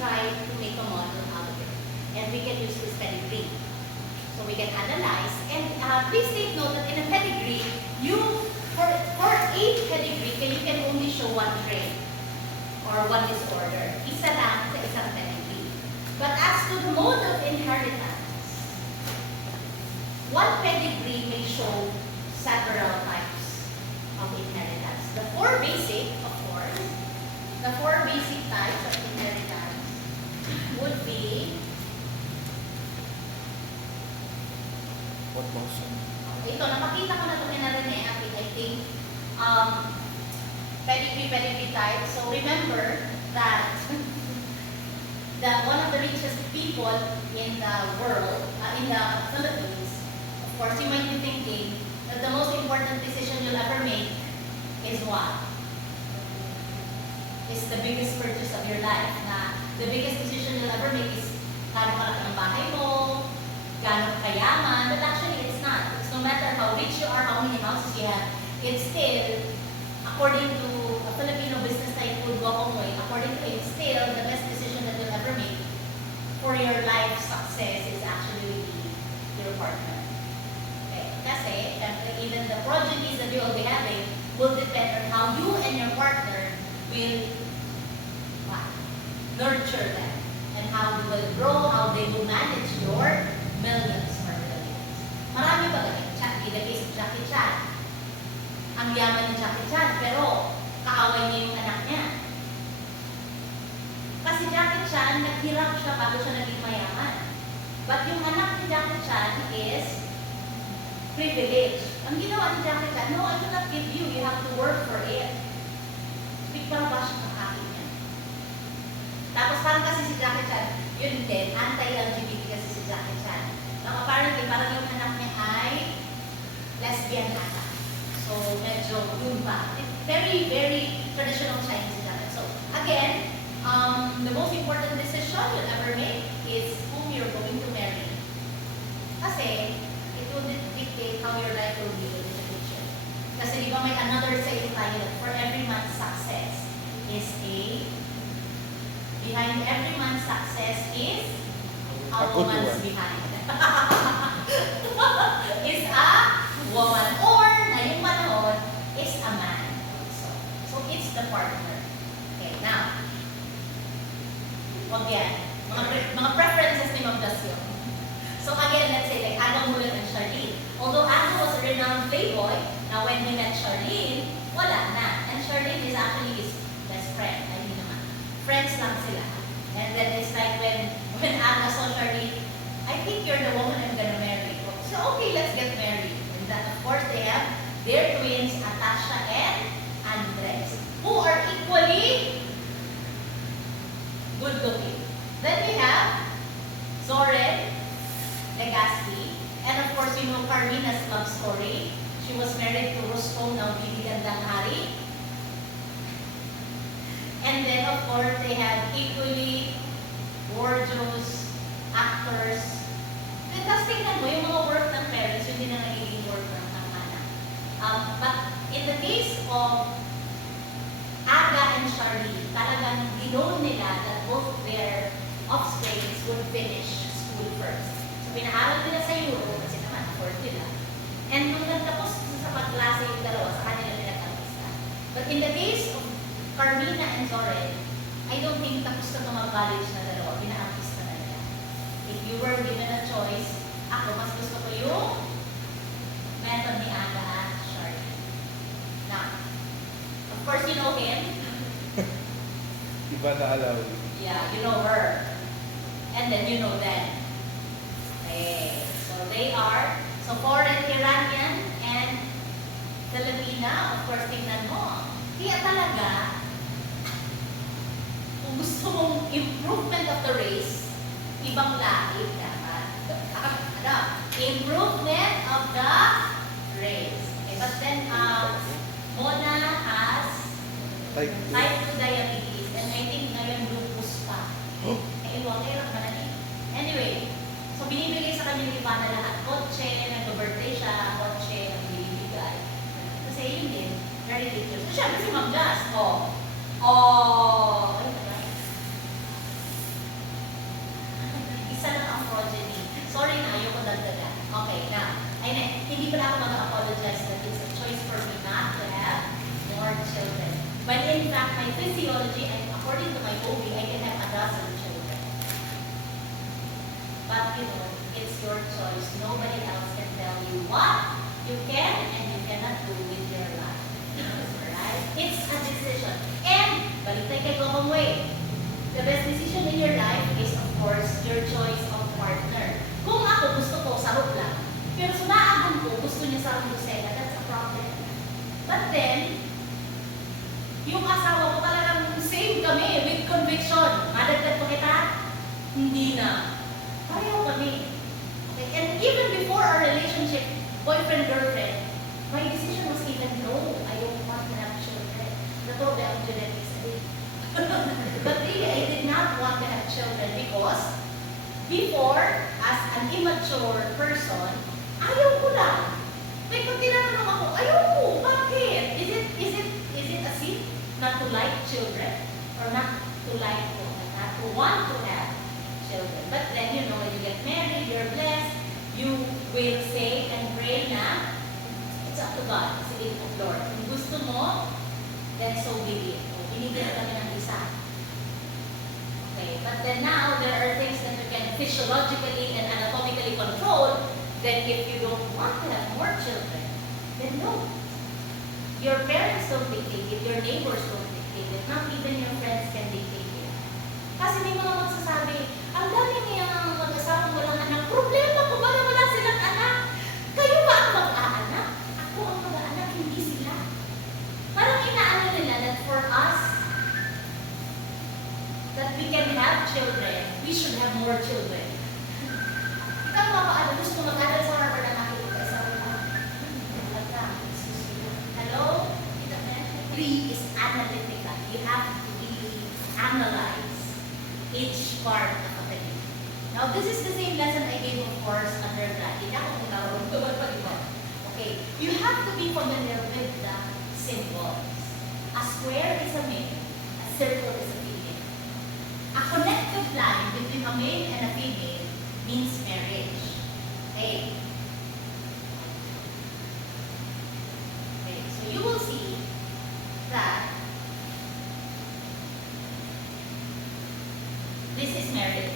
try to make a model out of it. And we can use this pedigree. So we can analyze. And please take note that in a pedigree, for a pedigree, you can only show one trait or one disorder. Isa lang sa isang pedigree. But as to the mode of inheritance, one pedigree may show several types of inheritance. The four basic types of inheritance would be What motion? ito, napakita ko na ito kina Rene, I think, pedigree type. So remember that one of the richest people in the world, in the Philippines, of course, you might be thinking that the most important decision you'll ever make is what? Is the biggest purchase of your life. Na the biggest decision you'll ever make is gaano kalaki ang bahay mo, gaano kayaman, but actually it's not. It's no matter how rich you are, how many houses you have, it's still, according to a Filipino business tycoon, Gokong Moy, according to him, still the best decision that you'll ever make for your life success is actually your partner. Okay. Kasi, syempre, even the prodigies that you will be having will depend on how you and your partner will nurture them and how they will grow, how they will manage your millions or billions. Marami ba ganyan? In the case of Jackie Chan, ang yaman ni Jackie Chan, pero kaaway niya yung anak niya. Kasi Jackie Chan, naghirap siya bago siya naging mayaman. But yung anak ni Jackie Chan is privileged. Ang ginawa ni Jackie Chan, no, I will not give you. You have to work for it. Big para ba siya kakain niya? Tapos parang kasi si Jackie Chan, yun din, anti-LGBT kasi si Jackie Chan. Now, apparently, parang yung anak niya ay lesbian ata. So, medyo yun pa. Very, very traditional Chinese Jackie. So, again, the most important decision you'll ever make is whom you're going to marry. Kasi, it will dictate how your life will be in the future. Kasi di ba may another saying tayo that for every man's success is behind every man's success is a woman's behind. Is a woman, or ngayong panahon is a man also. So it's the partner. Okay, now, wag yan. Mga preferences ni Ma'am Dasyo. So again, let's say like Aga Mulan and Charlene. Although Aga was a renowned playboy, now when he met Charlene, wala na. And Charlene is actually his best friend. I mean naman. Friends lang sila. And then it's like when Aga saw Charlene, I think you're the woman I'm gonna marry. So okay, let's get married. And then of course they have their twins, Natasha and Andres, who are equally good looking. Then we have Zoren Legaspi, and of course you know Carmina's love story. She was married to Roscoe, now Bibi Gandang Hari. And then of course they have equally gorgeous actors. Tapos tingnan mo yung mga work ng parents, yun din ang nagiging work ng anak. But in the case of Aga and Charlene, talagang ginoon nila that both their offspring would finish school first. So pinaaral nila sa Europe, kasi naman, afford nila. And nung nagtapos sa pagklase yung dalawa, sa kanila pinag-artista. But in the case of Carmina and Zoren, I don't think tapos na mga college na dalawa, pina-artista na nila. If you were given a choice, ako mas gusto ko yung method ni Aga at Charlene. Now, of course you know him. Iba na alaw. Yeah, you know her. And then you know them. Okay. So they are, so foreign Iranian and Filipina, of course, tingnan mo. Kaya talaga, kung gusto mong improvement of the race, ibang lahi dapat. Improvement of the race. Okay, but then, Mona has Type type 2 diabetes, and I think ngayon lupus pa. Ewan, hirap na na Anyway, so binibigay sa kanya ni Ivana lahat. Kotse, nag-birthday siya, kotse, ang binibigay. Kasi yun din, very little. So syempre si Ma'am Jazz, ay, at my physiology and according to my OB, I can have a dozen children. But you know, it's your choice. Nobody else can tell you what you can and you cannot do with your life. Right? It's a decision. And, baliktad kay Gokong Wei, the best decision in your life is of course your choice of partner. Kung ako gusto ko, sarap lang. Pero sumaabang ko, gusto niya sa Lucena, that's a problem. But then, yung asawa ko talagang same kami with conviction. Madagdag pa kita? Hindi na. Pareho kami. Okay? And even before our relationship, boyfriend-girlfriend, my decision was even no, I don't want to have children. Natuloy ang genetics. But really, I did not want to have children because before, as an immature person, ayaw ko lang. May pag tinatanong ako, ayaw ko, bakit? Is it a sin not to like children? Or not to like to, not to want to have children? But then, you know, when you get married, you're blessed, you will say and pray na, it's up to God, it's the will of Lord. Kung gusto mo, then so be it. O, binigyan kami ng isa. Okay, but then now, there are things that you can physiologically and anatomically control that if you don't want to have more children, then no. Your parents don't dictate it, your neighbors don't dictate it, not even your friends can dictate it. Kasi may mga magsasabi, ang dami niyang mag-asawang walang anak, problema ko ba na wala silang anak? Kayo ba ang mag-aanak? Ako ang mag-aanak, hindi sila. Parang inaano nila that for us, that we can have children, we should have more children. Ikaw mapaano, gusto mag-aral sa Harvard ang aking mag-asawa ko. Hello? Three is analytical. You have to really analyze each part of a thing. Now, this is the same lesson I gave, of course, undergrad. Hindi ako kung naroon pa iba. Okay, you have to be familiar with the symbols. A square is a male, a circle is a female. A connected line between a male and a female means marriage. Okay. Okay, so you will see that this is marriage.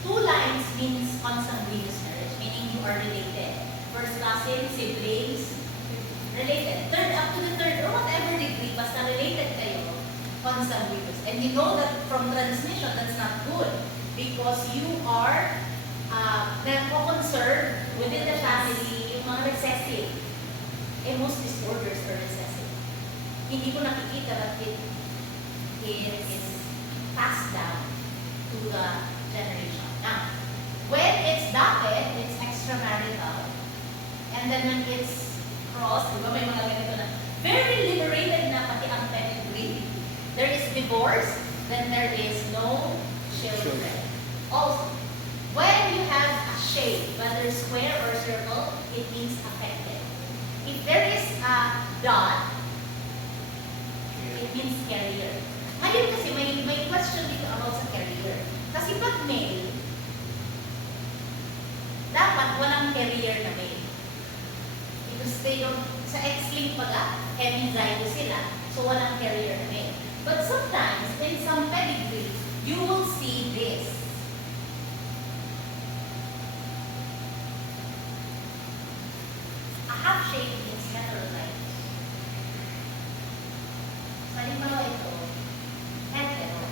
Two lines means consanguineous marriage, meaning you are related. First cousin, siblings, related. Third up to the third or whatever degree, basta related kayo, consanguineous. And you know that from transmission, that's not good because you are nagko-conserve within the family yung mga recessive. And most disorders are recessive. Hindi ko nakikita that it is passed down to the generation. Now, when it's dotted, it's extramarital. And then when it's crossed, di ba may mga ganito na, very liberated na pati ang pedigree. There is divorce, then there is no children. Also, when you have a shape, whether square or circle, it means affected. If there is a dot, it means carrier. Ngayon kasi may question dito about sa carrier. Kasi pag male, dapat walang carrier na male. Because they don't, sa X-linked pala, hemizygous sila, so walang carrier na male. But sometimes, in some pedigree, you will see this. A half shape means heterozygous. Sa halimbawa ito, hetero.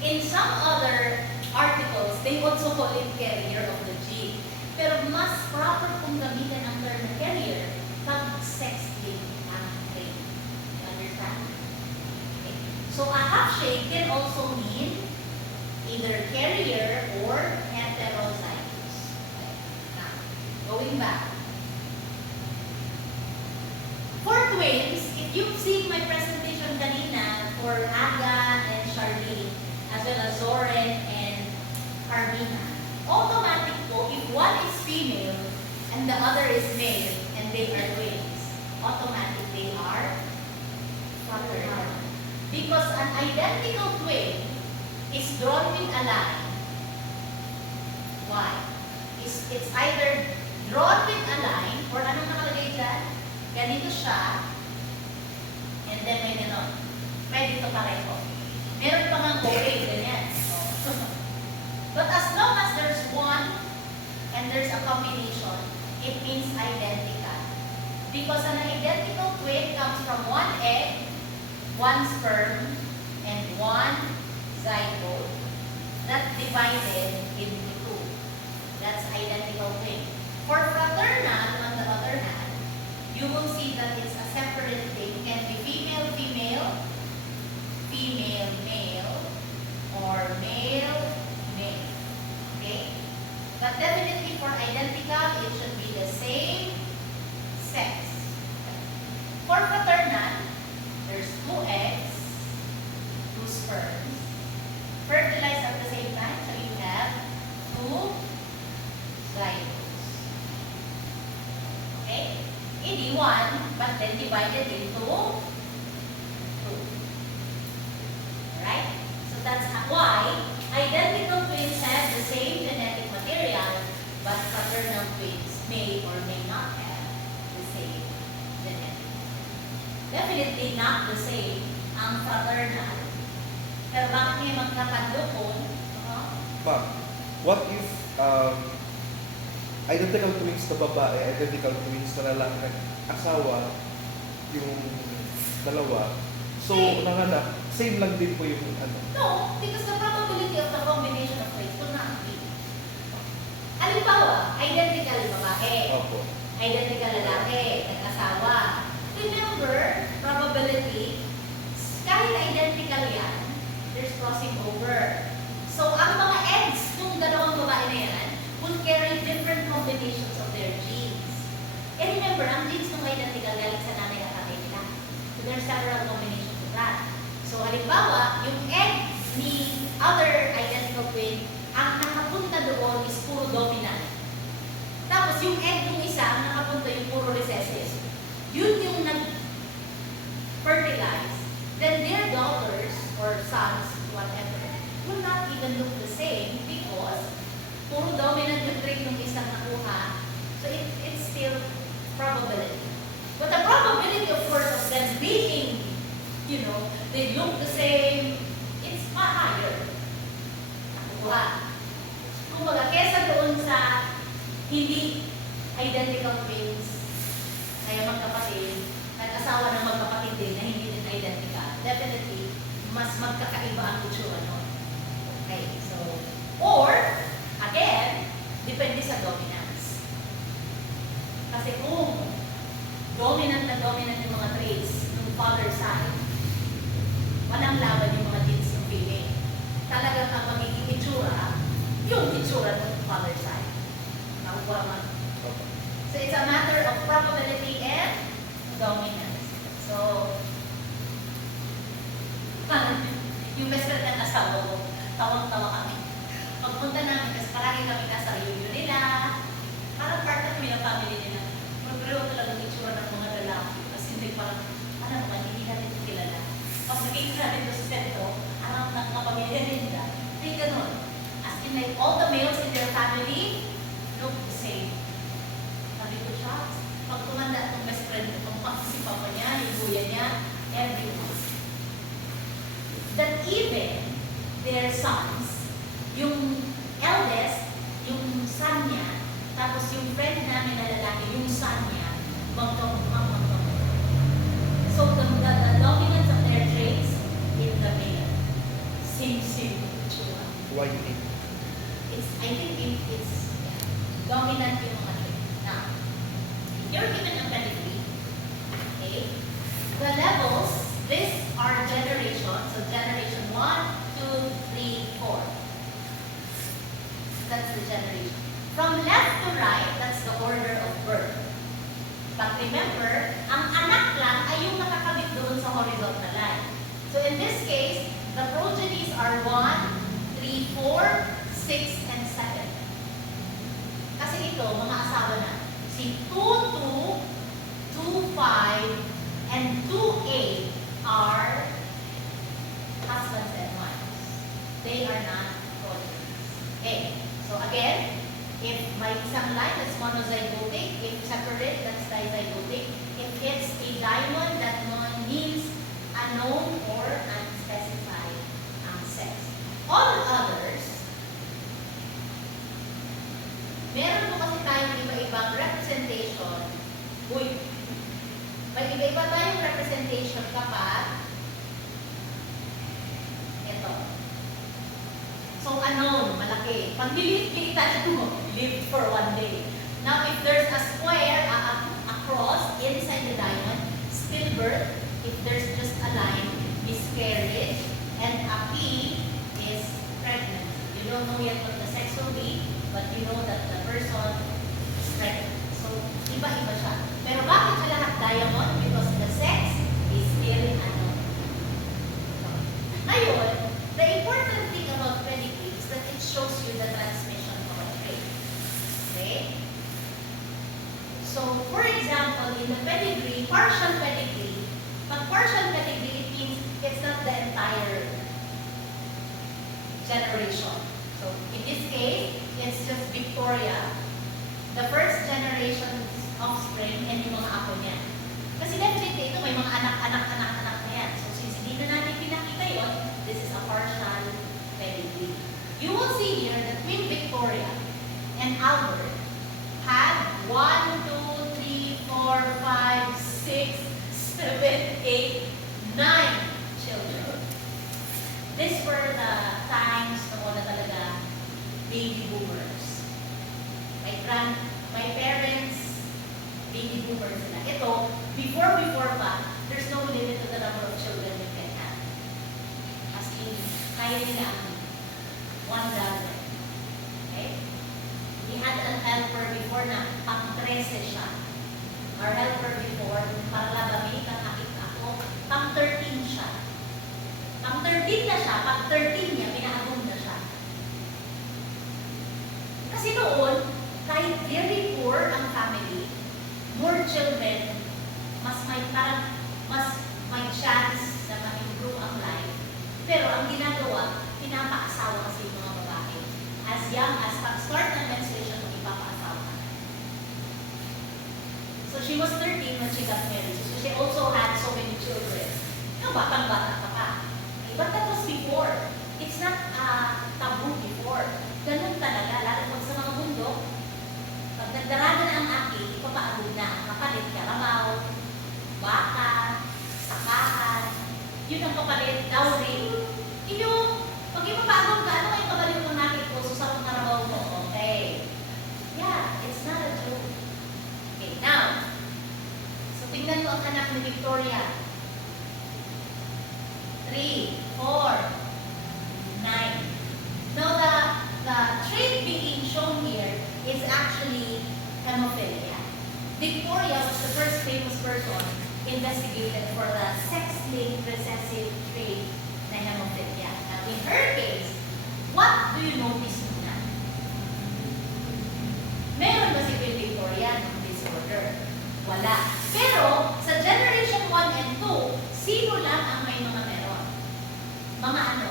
In some other articles, they also call it carrier of the gene. Pero mas proper kung gamitin ang term na carrier pag sex-linked ang trait. You understand? Okay. So a half shape can also mean either carrier or heterozygous. Okay. Now, going back. For twins, if you've seen my presentation kanina for Aga and Charlene, as well as Zoren and Carmina, automatic po, if one is female and the other is male and they are twins, automatic they are fraternal. Because an identical twin is drawn with a line. Why? It's either drawn with a line or anong nakalagay dyan? Ganito siya. And then may gano'n. Pwede ito pareho. Meron pa nga okay, ganyan. Oh. But as long as there's one and there's a combination, it means identical. Because an identical twin comes from one egg, one sperm, and one zygote that divided into two. That's identical twin. For fraternal, on the other hand, you will see that it's a separate thing. Can be female, female, female, male, or male, male. Okay? But definitely for identical, it should be the same sex. For fraternal, there's two eggs, two sperms, fertilized at the same time, so you have two zygotes. Okay? Hindi one, but then divided into two. Alright? So that's why identical twins have the same genetic material, but fraternal twins may or may not have the same genetic. Definitely not the same ang fraternal. Pero bakit may magkakadukon? Ma'am, what if identical twins na babae, identical twins na lalaki, asawa, yung dalawa, so nanganak, same lang din po yung ano? No, because the probability of the combination of traits will not be. Halimbawa, identical babae, Opo. identical lalaki, nag-asawa. Remember, probability, kahit identical yan, there's crossing over. So, ang mga eggs ng dalawang babae na yan will carry different combinations of their genes. And remember, ang genes ng identical galing sa nanay at tatay nila. So, there are several combinations of that. So, halimbawa, yung egg ni other identical twin, ang nakapunta doon is puro dominant. Tapos, yung egg ng isa, ang nakapunta yung puro recessive. Yun yung nag-fertilize. Then their daughters or sons, whatever, will not even look the same because puro dominant yung trait ng isang nakuha. So it's still probability. But the probability, of course, of them being, they look the same, it's much higher. Nakuha. Kumbaga, kesa doon sa hindi identical twins, kaya magkapatid, nag-asawa ng magkapatid din na hindi din identical, definitely, mas magkakaiba ang itsura nun. Okay, so, or, again, depende sa dominance. Kasi kung dominant yung mga traits ng father side, walang laban yung mga genes ng female. Talagang ang magiging itsura, yung itsura ng father side. Nakuha man. Opo. So it's a matter of probability and dominance. So, yung best friend ng asawa ko, tawang-tawa kami. Pagpunta namin, kasi parang kami nasa reunion nila, parang part of kami ng family nila. Pero talaga yung itsura ng mga lalaki. Kasi hindi parang, alam mo, hindi natin ito kilala. Pag nakikita natin ito sa sento, alam ng mga pamilya nila. Hindi ganun. As in like, all the males in their family look the same. Sabi ko siya, pag tumanda itong best friend ko, si papa niya, yung kuya niya, everyone. That even their sons, yung eldest, yung son niya, tapos yung friend namin na lalaki, yung son niya, magkamukha. So the dominance of their traits in the male, same. Why it? I think it's dominant yung mga traits. Now, you're given a pedigree, okay? The levels, these are generations. So generation 1, 2, 3, 4. That's the generation. From left to right, that's the order of birth. But remember, ang anak lang ay yung nakakabit doon sa horizontal line. So in this case, the progenies are 1, 3, 4, 6, and 7. Kasi ito, mga asawa na. Si 2, 2, 2, 5, and 2, 8 are husbands and wives. They are not progenies. Okay. So again, if may isang line, that's monozygotic. If separate, that's dizygotic. If it's a diamond, that means unknown or unspecified sex. All others, meron po kasi tayong iba-ibang representation. Uy, may iba-iba tayong representation kapag ito. So, unknown, malaki. Pag nilift kita ito, live for one day. Now, if there's a square, a cross inside the diamond, stillbirth. If there's just a line, miscarriage. And a P is pregnant. You don't know yet what the sex will be, but you know that the person is pregnant. So, iba-iba siya. Pero bakit siya lahat diamond? Because the sex is still unknown. Ngayon, the important thing about pedigree is that it shows you the transmission of a trait. Okay? So, for example, in the pedigree, partial pedigree, pag partial pedigree, it means it's not the entire generation. So, in this case, it's just Victoria, the first generation's offspring, and yung mga apo niya. Kasi definitely, ito may mga anak na yan. So, since hindi na natin pinakita yun, this is a partial pedigree. You will see here that Queen Victoria and Albert had 1, 2, 3, 4, 5, 6, 7, 8, 9 children. These were the times noon na talaga baby boomers. My parents, baby boomers sila. Ito, before pa, there's no limit to the number of children you can have. As in, kaya nila ang 1 dozen. Okay? We had an helper before na pang 13 siya. Our helper before, para labami, kang akit ako, pang 13 siya. Pang 13 na siya, pang 13 niya, pinaagong na siya. Kasi noon, kahit very poor ang family, more children, mas may chance na ma-improve ang life. Pero ang ginagawa, pinapaasawa kasi yung mga babae. As young as pag-start ng menstruation, ipapaasawa ka. So she was 13 when she got married. So she also had so many children. Yung batang-bata pa pa. But that was before. It's not taboo before. Ganun talaga, lalo pag sa mga bundok, pag nagdaraga na ang aki, ipapaagod na. Kapalit, karamaw, baka, sakahan. Yun ang kapalit, dowry. Pag ipapaagod ka, ano yung kapalit mo natin po sa mga karamaw mo? Okay. Yeah, it's not a joke. Okay, now, so tingnan mo ang anak ni Victoria. 3, 4, 9. Now, the trait being shown here is actually hemophilia. Victoria was the first famous person investigated for the sex-linked recessive trait na hemophilia. Now, in her case, what do you notice muna? Meron ba si Queen Victoria ng disorder? Wala. Pero, sa generation 1 and 2, sino lang ang may mga meron? Mga ano?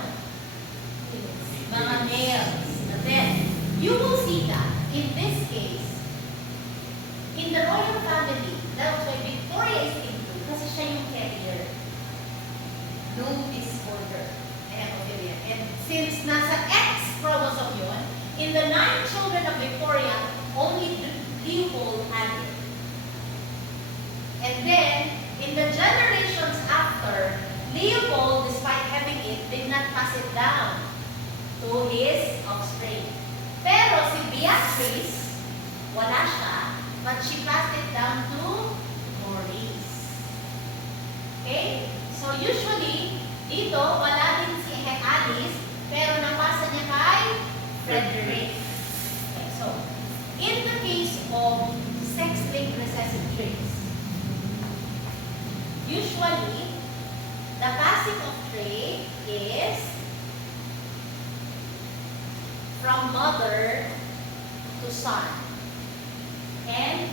Mga males. And then, you will see that, in this case, in the royal family, that's why Victoria is included, kasi siya yung carrier. No disorder. Hemophilia. And since nasa X chromosome yun, in the 9 children of Victoria, only Leopold had it. And then, in the generations after, Leopold, despite having it, did not pass it down to his offspring. Pero si Beatrice, wala siya, but she passed it down to Maurice. Okay? So usually, dito, wala din si Alice, pero napasa niya kay Frederick. Okay, so, in the case of sex-linked recessive traits, usually, the passing of trait is from mother to son. And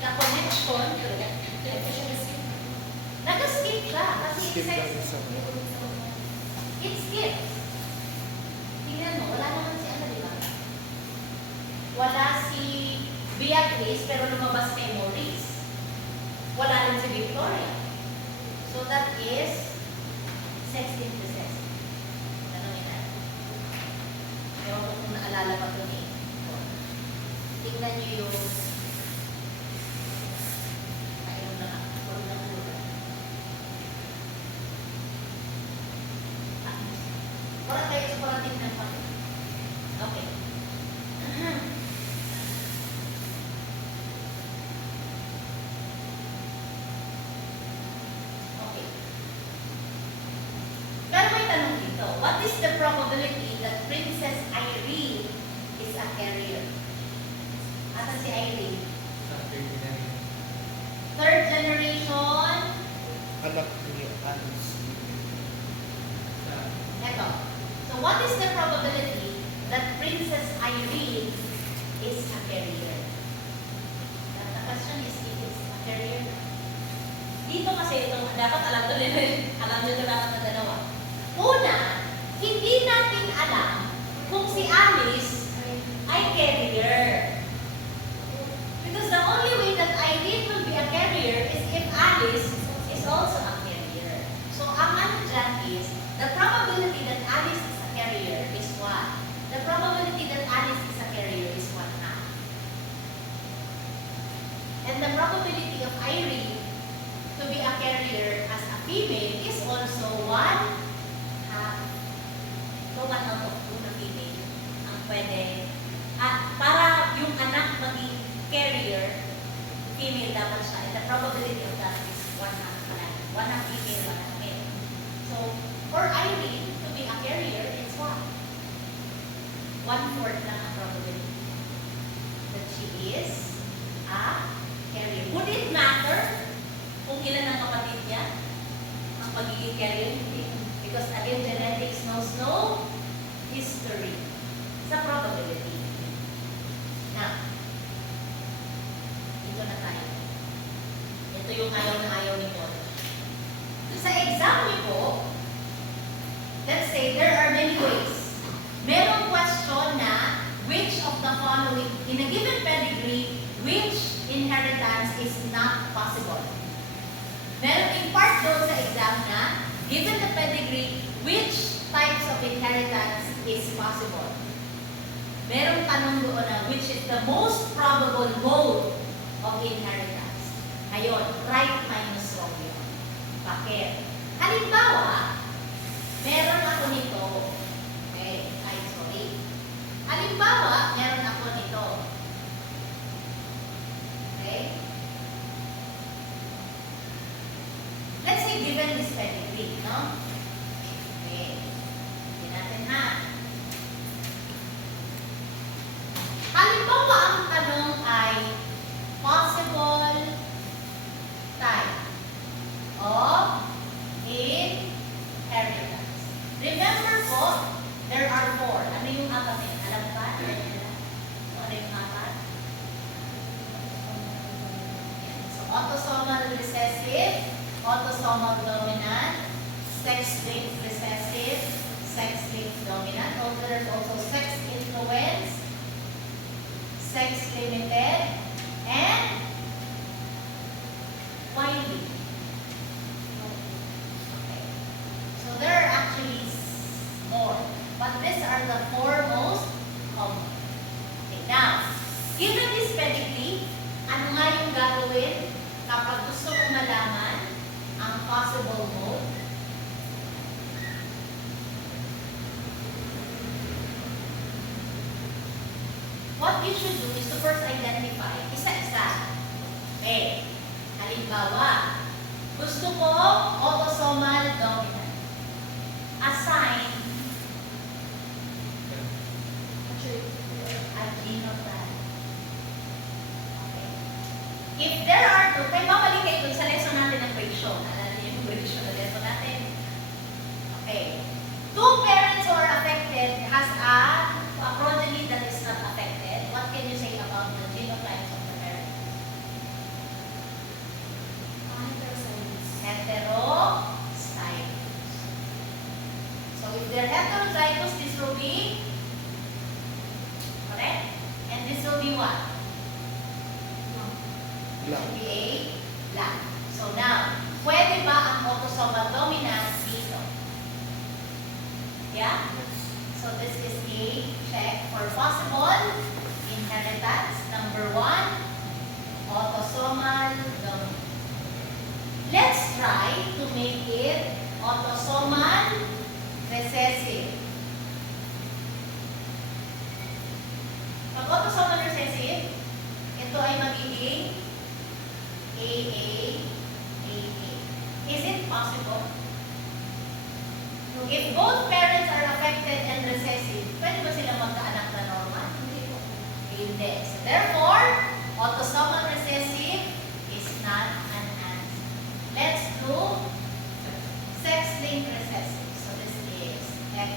the connection, nag-skip siya kasi Skip lang sex. isa mo. It skips. Tingnan mo, wala naman si ano, di ba? Wala si Beatrice, pero lumabas kay Maurice. Wala rin si Victoria. lalabas doon eh. Tingnan nyo yung ayun na huwag na muna. Wala tayo sa parang tingnan pa. Okay. Okay. Pero may tanong dito. What is the probability that Princess Irene is a carrier? Asan si Irene? Third generation. Anak ni Alice. Eto. So what is the probability that Princess Irene is a carrier? The question is if it's a carrier. Dito kasi ito, dapat alam to nila, alam nyo dapat na dalawa. Una, hindi natin alam kung si Alice ay carrier. Because the only way that Irene will be a carrier is if Alice is also a carrier. So ang ano dyan is, the probability that Alice is a carrier is 1. The probability that Alice is a carrier is 1 half. And the probability of Irene to be a carrier as a female is also 1 half. So 1 out of 2 na female ang pwede. At para yung anak maging carrier, female dapat siya. And the probability of that is 1 half pala. 1 half female, 1 half male. So for Irene to be a carrier, it's 1. 1/4 lang ang probability that she is a carrier. Would it matter kung ilan ang kapatid niya ang pagiging carrier? Hindi. Because again, genetics knows no history sa probability. Now, dito na tayo. Ito yung ayaw na ayaw ni Paul. Sa exam niyo po, let's say there are many ways. Merong question na which of the following, in a given pedigree, which inheritance is not possible? Meron in part doon sa exam na, given the pedigree, which types of inheritance is possible? Merong tanong doon na, which is the most probable mode of inheritance? Ngayon, right minus wrong yun. Bakit? Halimbawa, meron ako nito. Okay, ay sorry. Halimbawa, meron ako nito. Okay? Let's say given this pedigree, no? Okay. Hindi natin ha. Halimbawa, ang tanong ay possible type of inheritance. Remember po, there are 4. Ano yung apat eh? Alam ba? Ano yung apat? So, autosomal recessive, autosomal dominant, sex-linked recessive, sex-linked dominant. Also, there's also sex-influenced, sex-limited, and wily. Okay. So there are actually more, but these are the 4 most common. Okay, now, given this pedigree, ano nga yung gagawin kapag gusto mong malaman ang possible mode? What you should do is to first identify isa-isa. Okay. Halimbawa, gusto ko autosomal dominant. Assign a genotype. Okay. If there are two, kaya babalik kayo dun sa lesson natin ng ratio. Alala niyo yung ratio na lesson natin. Okay. 2 parents who are affected has a progeny that is not affected. What can you say about the genotypes of the parents? Heterozygous. So if they're heterozygous, this will be correct, and this will be what? This will be a black. So now, pwede ba ang autosomal dominant dito? Yeah? So this is a check for possible make it autosomal recessive. Pag autosomal recessive, ito ay magiging AA. Is it possible? If both parents are affected and recessive, pwede ba silang magkaanak na normal? Hindi po. Hindi. So therefore, autosomal recessive is not an answer. Let's do sex-linked recessive. So this is XAY.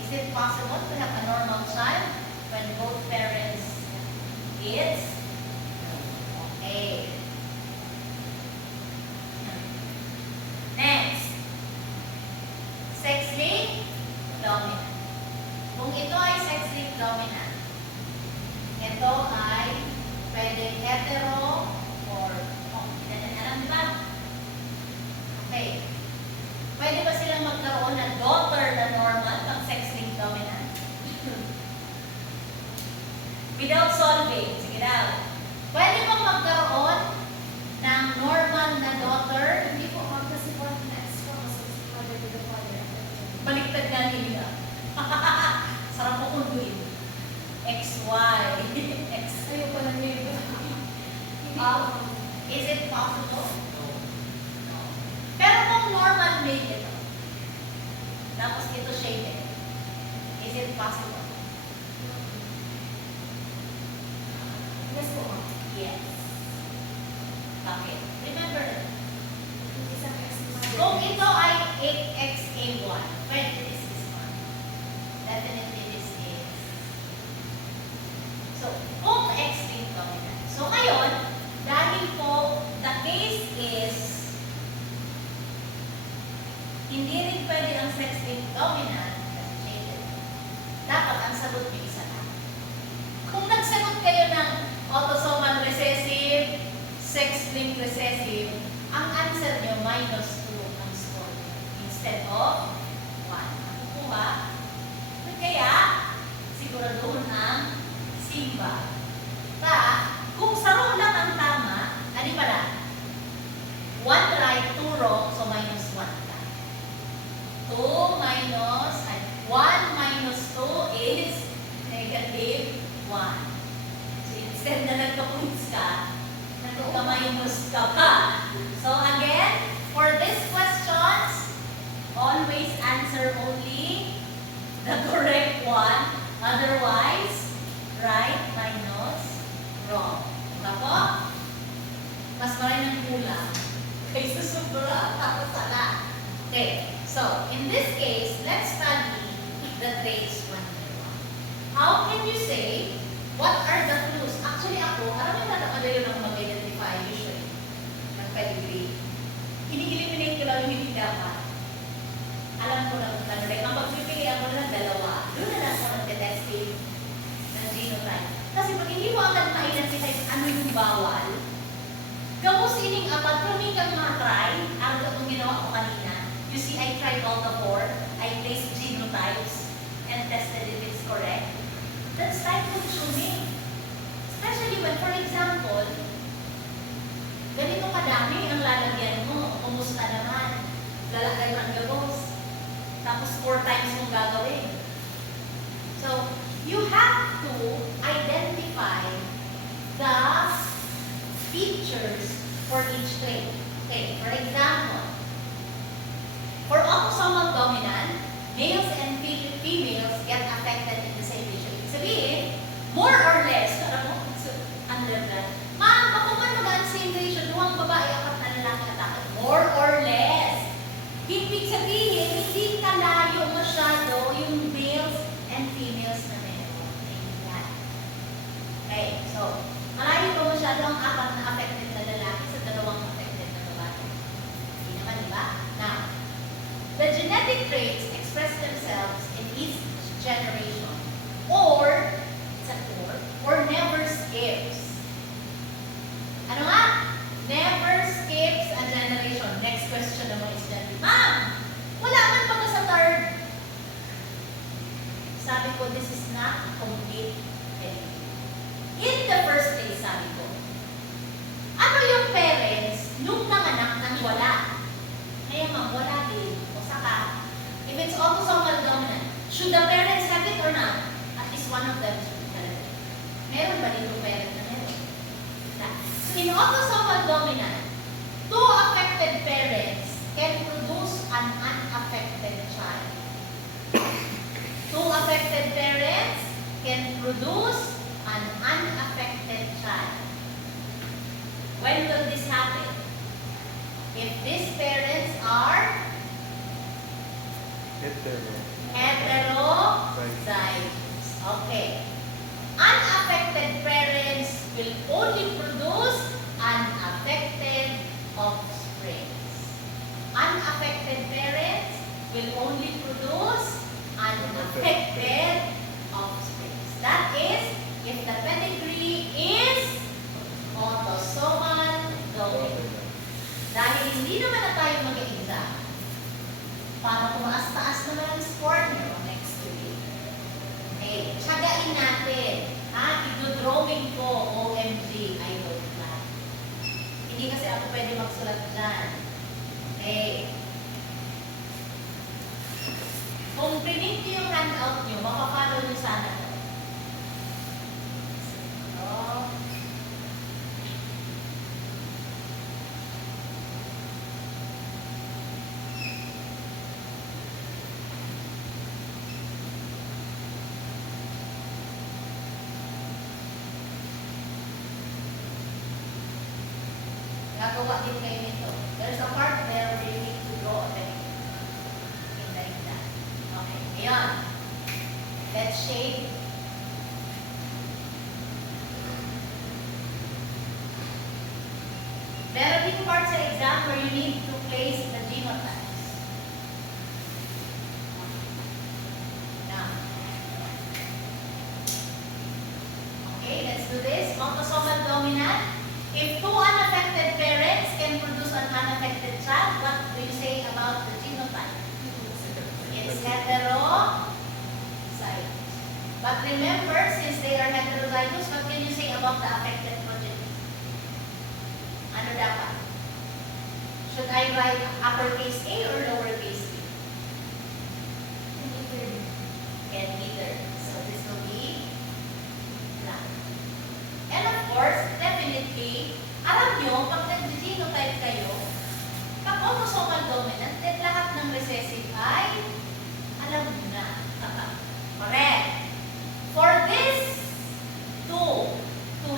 Is it possible to have a normal child when both parents is okay? Next, sex-linked dominant. Kung ito ay sex-linked dominant, ito ay pwede hetero or hindi natin alam, di ba? Okay. Pwede ba silang magkaroon ng daughter na normal pag sex-linked dominant? Without solving, sige daw. Pwede bang magkaroon ng normal na daughter? Hindi po, ma'am, kasi po ang next chromosomes mother to the father. Baliktad nga nila. Sarap mo kunduin. XY. X. Ayaw po lang yun. Hindi po, ma'am. Is it possible? No. Pero kung normal male ito, tapos ito shaded, is it possible? Yes po, ma'am. Yes. Bakit? Remember, Yung isang ex mother. kung ito ay 8XA1, pwede this is one. Definitely this is. So, kung X-linked dominant. So, ngayon, dahil po, the case is, hindi rin pwede ang sex-linked dominant, kasi shaded. Dapat ang sagot niyo isa lang. Kung nagsagot kayo ng autosomal recessive, sex-linked recessive, ang answer nyo -2 ang score nyo instead of 1. Nakukuha? Kaya, siguraduhin ang Simba. Kung sa row lang ang tama, ano pala? 1 right, 2 wrong, so -1 ka. 1 minus 2 is -1. So instead na nagka-points ka, nagka-minus ka pa. So again, for these questions, always answer only the correct one. Otherwise, right minus wrong. Diba po? Mas maraming kulang kaysa sobra tapos sala. Okay, so in this case, let's study the traits 1 by 1. How can you say what are the clues? Actually ako, karamihan na napadali lang mag-identify usually ng pedigree. Ini-eliminate ko lang yung hindi dapat. Alam ko lang kung ano rin. Ang pagpipilian ko lang dalawa. Doon na lang ako nag-testing ng genotype. Kasi pag hindi mo agad ma-identify ano yung bawal, gamos ining apat, kung kang ma-try, ang itong ginawa ko kanina, you see, I tried all the 4, I placed genotypes and tested if it's correct. That's time consuming. Especially when, for example, ganito kadami ang lalagyan mo, kumusta naman, lalagay ng gabos, tapos 4 times mong gagawin. So, you have to identify the features for each trait. Okay, for example, for autosomal dominant, males and females get affected in the same ratio. Ibig sabihin, more or less, under that, ma'am, ako man naman same ratio, 2 babae, 4 na lalaki atake. More or less. Ibig sabihin, hindi kalayo masyado yung males and females na meron. Ayan. Okay, so, malayo pa masyado ang 4 na affected na lalaki sa 2 affected na babae. Hindi naman, di ba? Now, the genetic traits express themselves in each generation or, it's a or never skips. Ano nga? Never skips a generation. Next question naman is that, ma'am, wala man pa sa 3rd. Sabi ko, this is not complete pedigree. In the first place, sabi ko, Meron ba dito parent na meron? Wala. So in autosomal dominant, two affected parents can produce an unaffected child. Two affected parents can produce an unaffected child. When will this happen? If these parents are heterozygous. Okay. Unaffected parents will only produce unaffected offspring. Unaffected parents will only produce unaffected offspring. That is, if the pedigree is autosomal dominant. Dahil hindi naman na tayo mag-exam para tumaas-taas naman ang score nyo next week. Okay, tsagain natin. I-drawing ko, OMG, I don't plan. Hindi kasi ako pwede magsulat dyan. Okay. Kung pinint nyo yung handout nyo, makafollow nyo sana to. So, gagawa din kayo nito. There's a part there where you need to draw a picture. Like that. Okay, ngayon. Let's shape. Meron din part sa exam where you need to place the genotypes. Now. Okay, let's do this. Autosomal dominant. If two unaffected parents can produce an unaffected child, what do you say about the genotype? It's heterozygous. But remember, since they are heterozygous, what can you say about the affected progeny? Ano dapat? Should I write uppercase A or lowercase a? And either. So this will be blank. And of course, definitely, alam nyo, pag nag-genotype kayo, pag autosomal dominant, then lahat ng recessive ay alam nyo na. Correct. For this to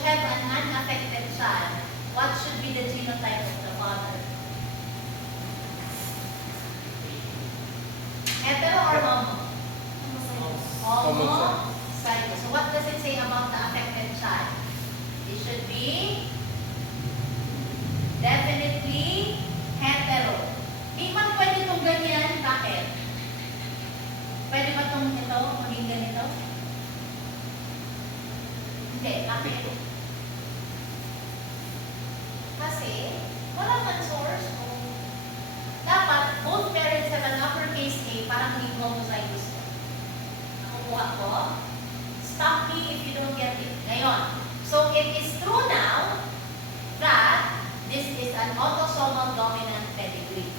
have an unaffected child, what should be the genotype of the father? Hetero or homo? Homozygous. So what does it say about the affected child? It should be definitely hetero. Di man pwede itong ganyan, bakit? Pwede ba itong ito, maging ganito? Hindi, bakit? Kasi, wala man source o dapat both parents have an uppercase A para maging homozygous ko. Nakukuha ko. Stop me if you don't get it. Ngayon, so it is true now that this is an autosomal dominant pedigree.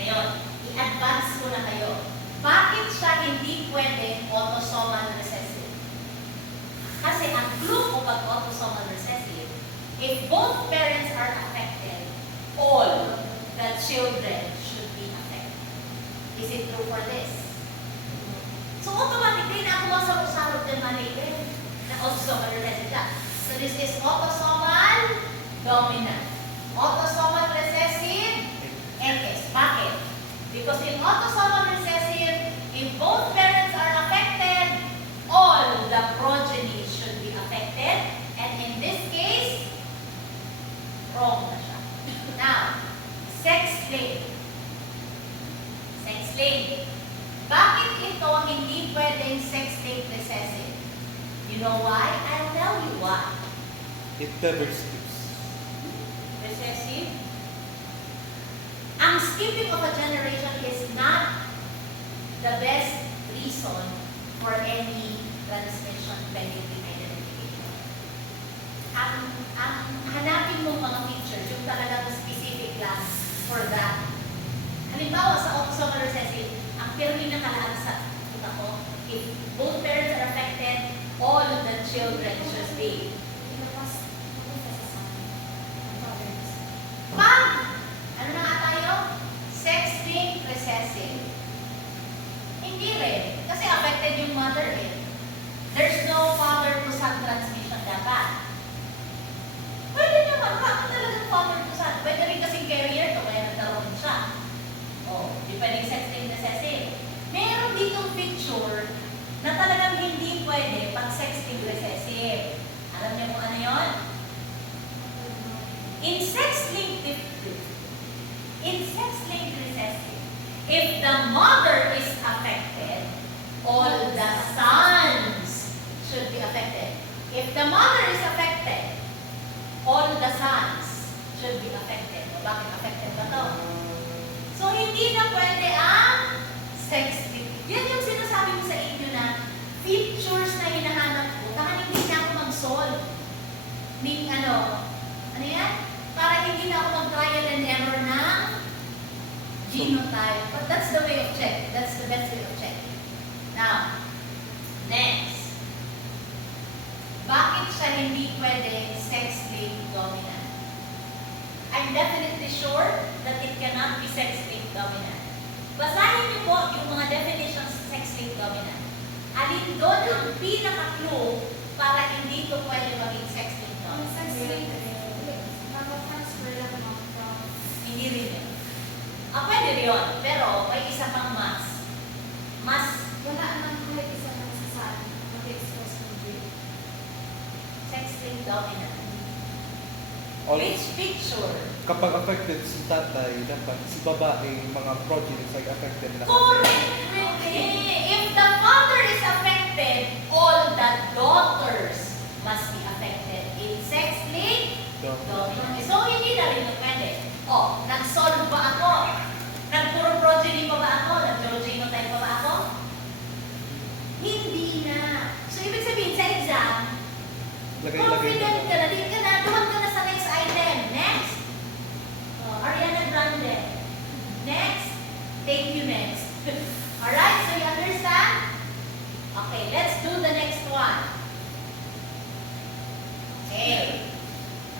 Ngayon, i-advance ko na kayo. Bakit siya hindi pwedeng autosomal recessive? Kasi ang clue ko pag autosomal recessive, if both parents are affected, all the children should be affected. Is it true for this? So automatically, nakuha sa usarot din maliit na autosomal recessive siya. So this is autosomal dominant. Autosomal recessive, NS. Bakit? Because in autosomal recessive, if both parents are affected, all the progeny should be affected. And in this case, wrong na siya. Now, sex slave. Sex slave. Bakit ito hindi pwedeng sex slave recessive? You know why? I'll tell you why. It never skips. Recessive. Ang skipping of a generation is not the best reason for any transmission pedigree identification. Ang hanapin mo mga features, yung talagang specific lang for that. Halimbawa sa autosomal recessive, ang pirmi na kalaansa, kita ko, if both parents are affected, all of the children In sex-linked recessive, if the mother is affected, all the sons should be affected. If the mother is affected, all the sons should be affected. O bakit affected ba to? So, hindi na pwede ang sex-linked. Yan yung sinasabi ko sa inyo na features na hinahanap ko. Baka hindi na ako mag-solve. Ano yan? Para hindi na ako mag-trial and error ng genotype. But that's the way of checking. That's the best way of checking. Now, next. Bakit siya hindi pwede sex-linked dominant? I'm definitely sure that it cannot be sex-linked dominant. Basahin niyo po yung mga definitions of sex-linked dominant. Alin doon ang pinaka-clue para hindi ito pwede maging sex-linked dominant? Sex-linked, transfer lang naman from... Hindi rin yun. Pwede rin yun, pero may isa pang mas. Wala nang kahit isa na masasabi mag-express ng gene. Sex-linked dominant. All, Which picture? kapag affected si tatay, dapat si babae, mga progenies ay affected lahat. Correct! If the father is affected, all the daughters must be affected in sex-linked dominant. So, hindi na rin ito pwede. Nag-solve ba ako? Nag-puro progeny pa ba ako? Nag-genotype pa ba ako? Hindi na. So, ibig sabihin, sa exam, confident ka na, di ka na, duman ka na sa next item. Next. Ariana Grande. Next. Thank you, next. Alright, so you understand? Okay, let's do the next one. Okay.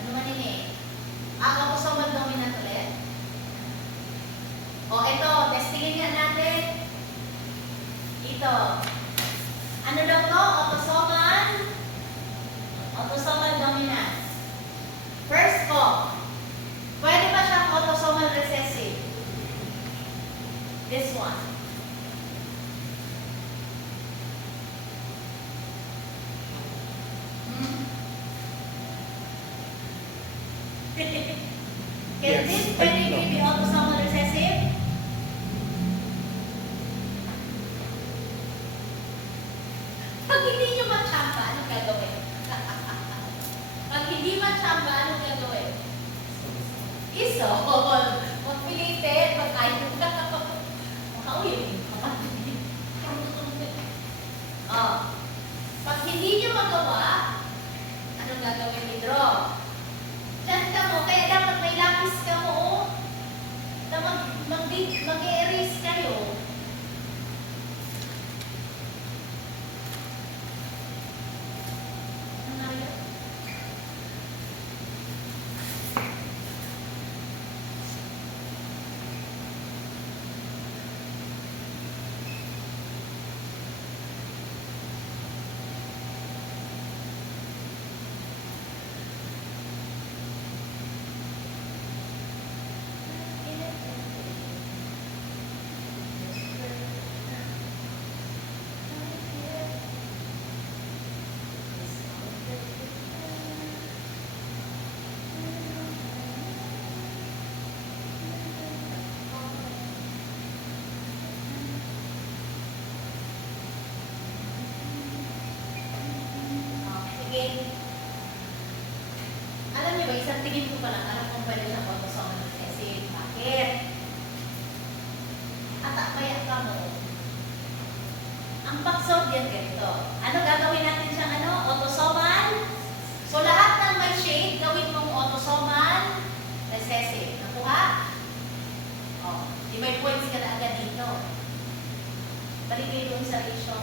Ano man ini? Autosomal dominant ulit. Ito, testingin nga natin. Ito. Ano daw to? Autosomal dominant. First ko, pwede ba siyang autosomal recessive? This one. Can Yes, this I pwede know. be autosomal recessive? Pag hindi nyo matsyamba, anong gagawin? Pag hindi matsyamba, anong gagawin? Isol. Magpilitin, magkain ka. Makauyin. Pag hindi nyo magawa, anong gagawin ni Draw? Diyan ka mo, kaya dapat may lapis ka mo, na mag-e-erase kayo. Ano yun? Sige. Alam niyo ba, isang tingin ko pa lang, alam kung pwede siyang autosomal recessive. Bakit? Maya ka mo. Ang backsound yan ganito. Ano gagawin natin siyang autosomal? So lahat ng may shade, gawin mong autosomal recessive. Nakuha? Di may points ka na agad dito. Balik kayo dun sa ratio.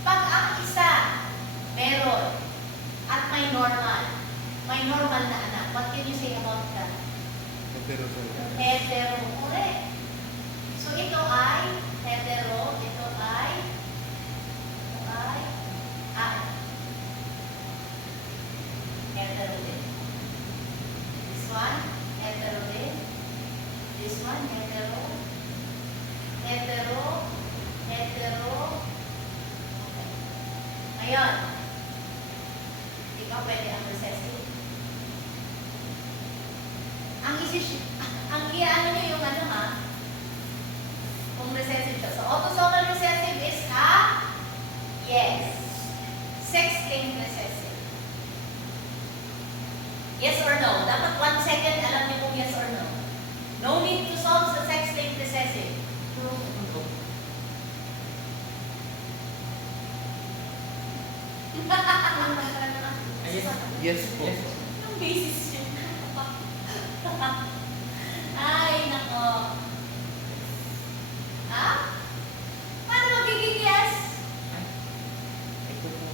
Pag ang isa, meron, at may normal na anak, what can you say about that? Hetero. Correct. So ito ay hetero, ito ay hetero din. This one, hetero din. This one, hetero. Hetero. Okay. Ngayon, di ba pwede ang recessive? ang ano nyo yung ano ha, kung recessive siya. So, autosomal recessive is yes. Sex-linked recessive. Yes or no? Dapat 1 second alam niyo kung yes or no. No need to solve sa sex-linked recessive. Yes po. Anong basis yun? Ay, nako. Paano magiging yes? Ito po.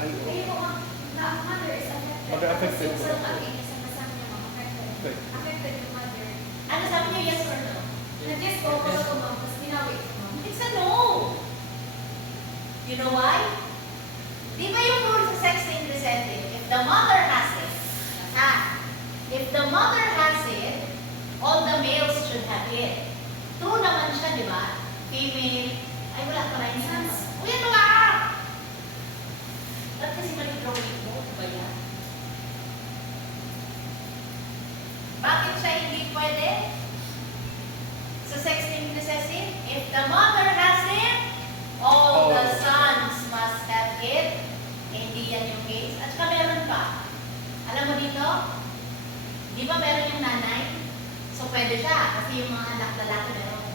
Ay, Ayun oo. po, the mother is affected. Mother affected Tapos po. yung sa kasama niya, ma'am, affected. Okay. Affected yung mother. Ano sabi niyo, yes or no? Nag-yes po ako ko, ma'am, tapos ginawi ko, ma'am. It's a no. You know why? Di ba yung rule sa sex-linked recessive? If the mother has it, if the mother has it, all the males should have it. True naman siya, di ba? Female, ay wala pa rin sons. Uy, ano nga? Ba't kasi mali-drawing mo? Ano ba yan? Bakit siya hindi pwede? Sa sex-linked recessive? If the mother has it, all the sons must have it. Hindi yan yung case. At saka meron pa. Alam mo dito? Di ba meron yung nanay? So pwede siya. Kasi yung mga anak lalaki meron.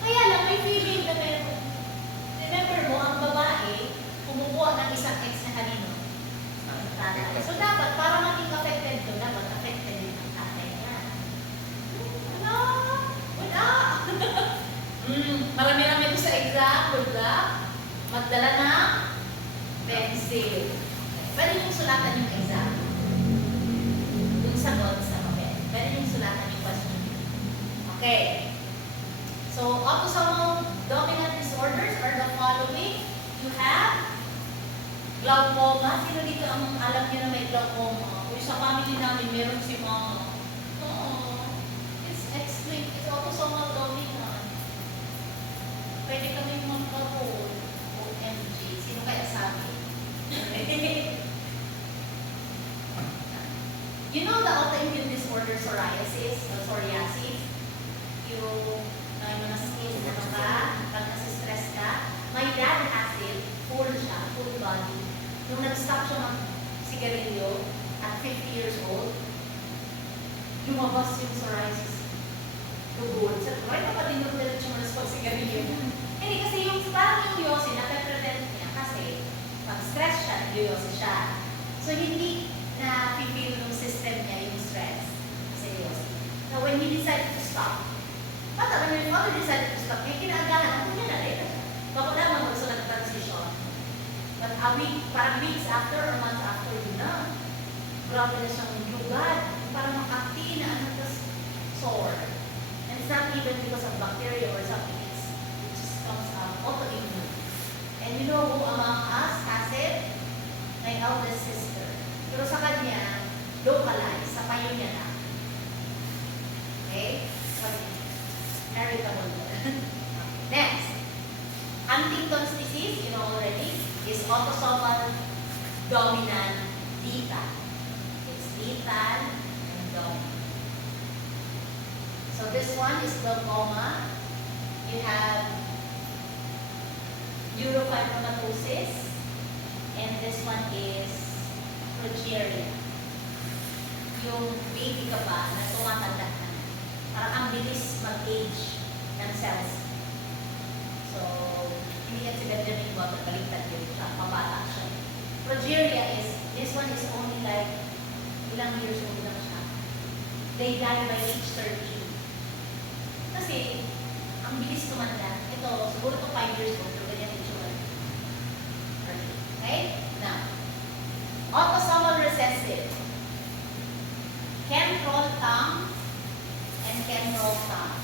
Kaya lang may female na meron. Remember mo, ang babae, kumukuha ng isang ex na kanino? Tatay. So dapat, para maging affected to, dapat affected din ang tatay niya. Ano? Wala. Marami-rami ko sa exam. Good luck. Magdala ng pencil. Pwede yung sulatan yung exam. Yung sagot sa papel. Pwede yung sulatan yung question. Okay. So, autosomal dominant disorders are the following. You have glaucoma. Sino dito ang alam niyo na may glaucoma? Kung sa family namin, meron si mama. Oo. It's explained. It's autosomal dominant. Pwede kami magkaroon. OMG. Sino kaya sabi? You know the autoimmune disorder psoriasis or psoriasis? Yung mga skin, ano ka, pag nasi-stress ka. My dad has it, full siya, full body. Nung nag-stop siya ng sigarilyo at 50 years old, lumabas yung psoriasis. Lugod. Sa right pa din yung diretso mo na sigarilyo. Hindi kasi yung parang yung yosin, na-prevent niya kasi pag stress siya, nag-yosin siya. So hindi na feel ng system niya yung stress. Seryoso. Now when he decided to stop, when my father decided to stop, may kinaagahan, ako niya na rin. Bako naman magsulat transition. But a week, parang weeks after or months after, yun na. Grabe na siyang lugad. Parang makati na ano, tas sore. And it's not even because of bacteria or something. It just comes out autoimmune. And you know who among us has it? My eldest sister. Pero sa kanya, localized, sa payo niya na. Okay? Heritable. Next. Huntington's disease, you know already, is autosomal dominant lethal. It's lethal and dominant. So this one is glaucoma. You have neurofibromatosis, and this one is progeria. Yung baby ka pa na tumatanda na. Parang ang bilis mag-age ng cells. So, hindi yan si Benjamin Button, baliktad yun siya, pabata siya. Progeria is, this one is only like, ilang years old lang siya. They die by age 30. Kasi, ang bilis tumanda. Ito, siguro ito 5 years old, pero ganyan ito siya. Okay? Now, autosomal recessive. Can-roll tongue and can-roll tongue.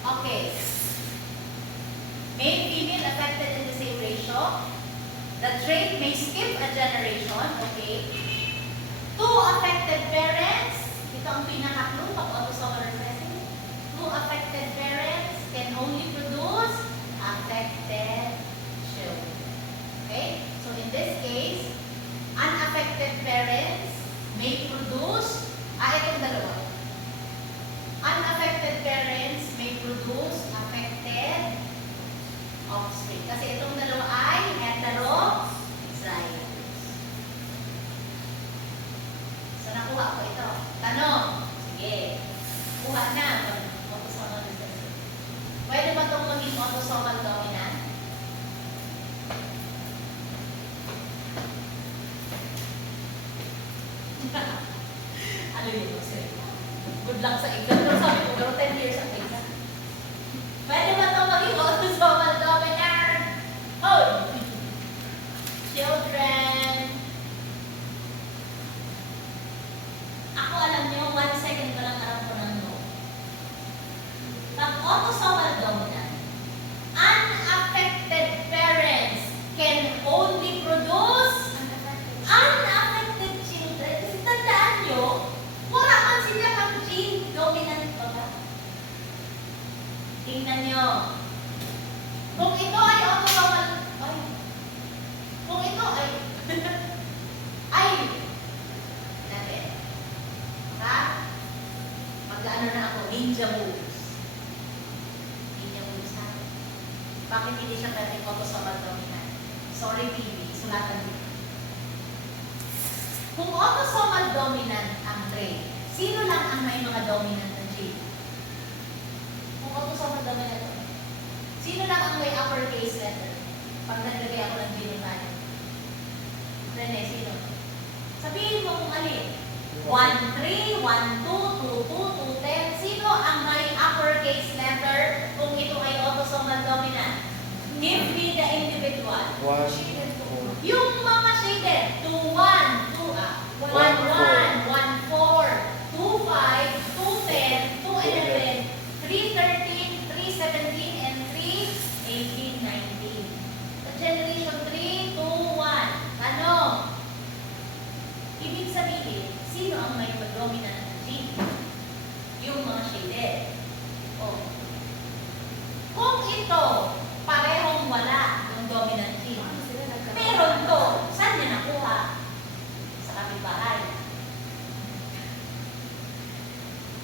Okay. Male, female affected in the same ratio. The trait may skip a generation. Okay. Two affected parents. Ito ang pinaka-clue pag autosomal recessive. Two affected parents can only produce affected children. Okay? So in this case, unaffected parents Nakuha ko ito. Tanong. Sige. Kuha na. Autosomal recessive. Pwede ba itong maging autosomal dominant? Ano yun, sir? Good luck sa exam. Pero sabi ko, pero 10 years ang exam. Pwede ba itong maging autosomal dominant? Hold! Children. Ako alam niyo, 1 second pa lang alam ko ng no. Pag autosomal dominant, unaffected parents can only produce unaffected children. Kasi tandaan nyo, wala man sila kang gene dominant ba ba? Tingnan nyo. Kung ito ay autosomal, kung ito ay, ay, natin. Ha? Mag-ano na ako, ninja moves. Ninja moves ha? Bakit hindi siya pwedeng autosomal dominant? Sorry, TV, sulatan dito. Kung autosomal dominant ang trait, sino lang ang may mga dominant na gene? Kung autosomal dominant, sino lang ang may uppercase letter? Pag naglagay ako ng genotype. Rene, sino? Sabihin mo kung alin. 1, 3, 1, 2, 2, 2, 2, 10. Sino ang may uppercase letter kung ito ay autosomal dominant? Give me the individual. 1, 4. Yung mga shaded. 2, 1, 2, 1, 1, 1, 4, 2, 5, 2, 10, 2, 11, 3, 13, 3, 17, and 3, 18, 19. Sa generation 3, 2, 1. Tanong. Ibig sabihin, sino ang may dominant na gene? Yung mga shaded. Oh. Kung ito, parehong wala ng dominant gene. Meron to. Saan niya nakuha? Sa kapitbahay.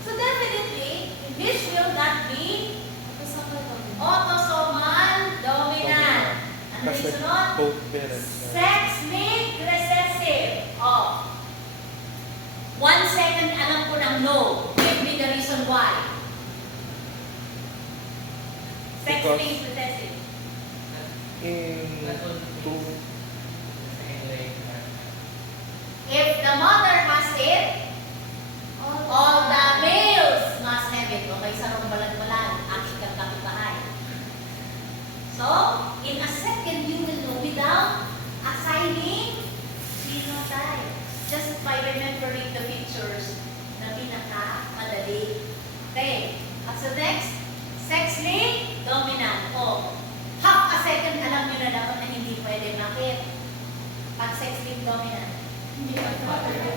So definitely, this will not be autosomal dominant. Ano yung Kasi sunod? both parents. Sex-linked recessive. Oh. 1 second, alam ko ng no. Give me the reason why. Sex-linked recessive. In 2, If the mother has it, all the males must have it. Okay, sarong balag-balag. Aking kang kapitbahay. So, in a second, you will know without assigning genotype. Just by remembering the pictures na pinaka-madali. Okay. At so next, sex-linked dominant. O, half a second, alam nyo na dapat na hindi pwede. Bakit? Pag sex-linked dominant.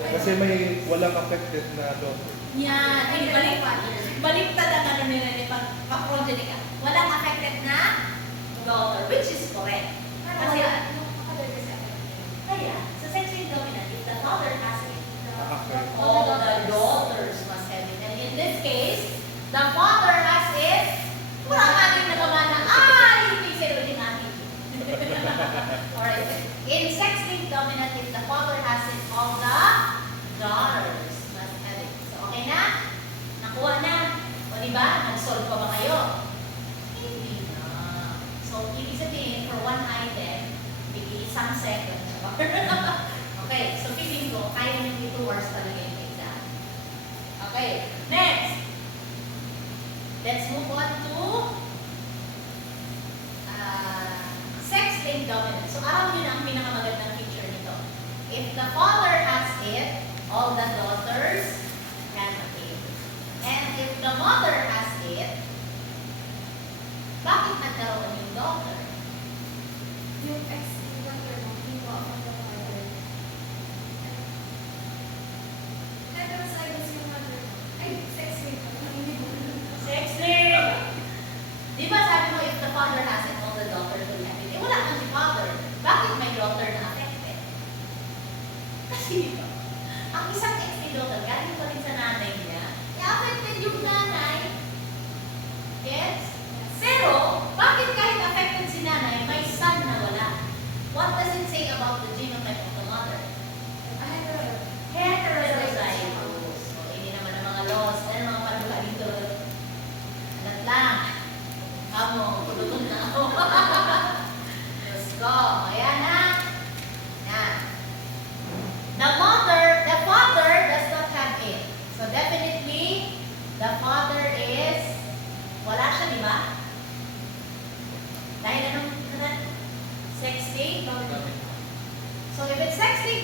Kasi may walang affected na daughter. Yan. Ay, baliktad ang ano nila ni pag-progeny ka. Walang affected na daughter, which is correct. Kasi, kaya, sa sex-linked dominant, if the father has it, all the daughters must have it. And in this case, the father has it, wala nga din nagawa na, hindi sa'yo din natin. Alright. In sex-linked dominant, if the father has it, all the daughters must have it. So, okay na? Nakuha na? O diba? Nag-solve pa ba kayo? Hindi na. So, ibig sabihin, for one item, isang second. Okay, so feeling ko, kaya nyo 2 hours talaga yung exam. Okay, next. Let's move on to sex-linked dominant. So, alam nyo na ang pinakamagandang feature nito. If the father has it, all the daughters can have it. And if the mother has it, bakit nagkaroon yung daughter? Yung ex-daughter mo, hindi ko ako daughter. Heterozygous yung mother mo. Ay, sex-linked ako. Hindi mo. Sex-linked! Di ba sabi mo, if the father has it, all the daughters will have it? Eh, wala kang si father. Bakit may daughter na affected? Kasi dito, ang isang ex-daughter, galing pa rin sa nanay niya, i-affected yung nanay. Yes? Pero, bakit kahit affected si nanay, may son na wala? What does it say about the genotype of the mother? Heterozygous.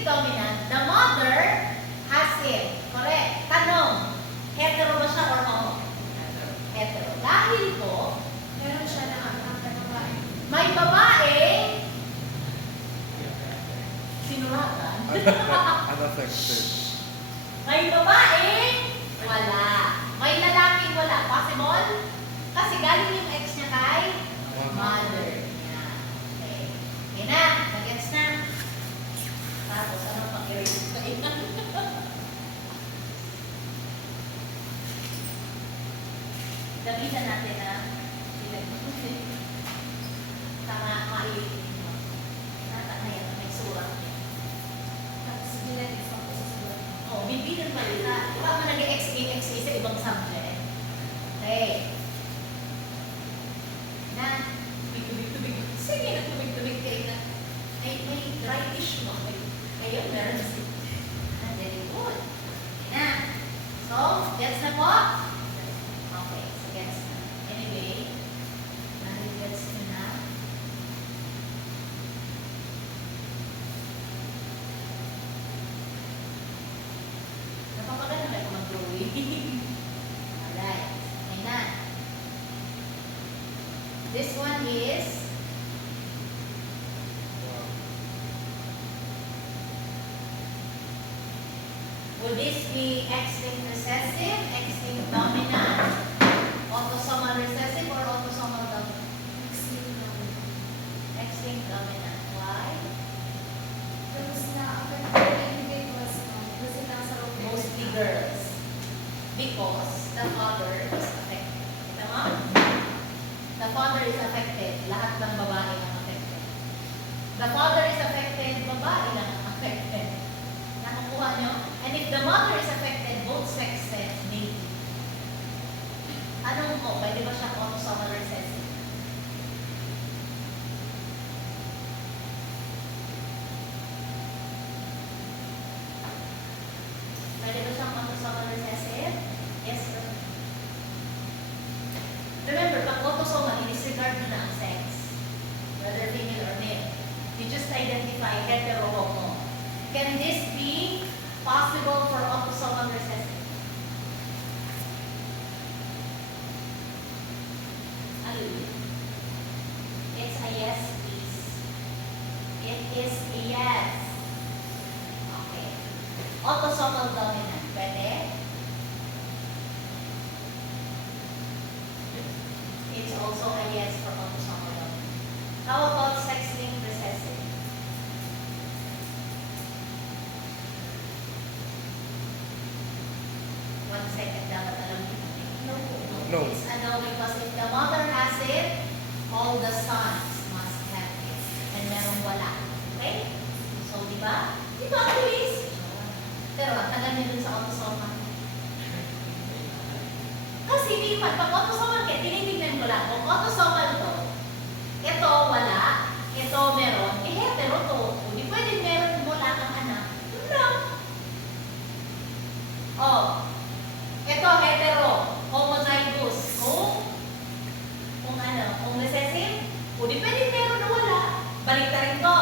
dominant, the mother has it. Correct. Tanong, hetero ba siya or homo? Hetero. Dahil po, Meron siya na anak na babae. may babae, sinuratan. Unaffected. May babae, wala. May lalaking wala. Possible? Kasi galing yung ex niya kay mother niya. Okay. Okay na. Nagets na. Tapos, ano pang i-raise ko yun? Damitan natin na ilan. Tama, maiitin mo. Nata na yan. May surat niya. Tapos bilang isang po sa sulat. Oh, bibilan pa rin na. Di ba mo nag-XA sa ibang subject? Okay. Na, tubig-tubig. Sige na tubig-tubig kayo na. May dry tissue mo. Ayun, meron si. Very good. Okay na. So, gets na po? Okay, so gets na. Anyway, gets na. Napapaganda ba kung mag-drawing? Alright. Okay na. This one is Wow. would this be X-linked recessive, X-linked dominant, autosomal recessive, or autosomal dominant? X-linked dominant. Why? Tapos na-affected na individuals no? Kasi nasa loob na Mostly girls. Because the father is affected. Tama? The father is affected. Lahat ng babae ang affected. The father is affected, babae lang ang affected. Nakukuha nyo? And if the mother is affected, both sexes may be. Anong mo? Pwede ba siyang autosomal recessive? Pwede ba siyang autosomal recessive? Yes, sir. Remember, pag autosomal, i-disregard mo na ang sex. Whether female or male. You just identify hetero or homo. Can this be possible for autosomal recessive? Hallelujah. It's a yes, please. It is a yes. Okay. Autosomal dominant. Pwede? It's also a yes for autosomal dominant. How about sex-linked recessive? One second dapat alam niyo. No. It's a no because if the mother has it, all the sons must have it. And merong wala. Okay? So, di ba? Di ba, ang bilis? Pero, ang tagal niyo dun sa autosomal. Kasi di man, pag autosomal ka, tinitignan ko lang. Kung autosomal to, ito wala, ito meron, eh hetero to. O di pwede meron wala kang anak. Yun lang. Oh, ito hetero, homozygous. Kung ano, kung recessive, o di pwede meron na wala. Balik ka rin to.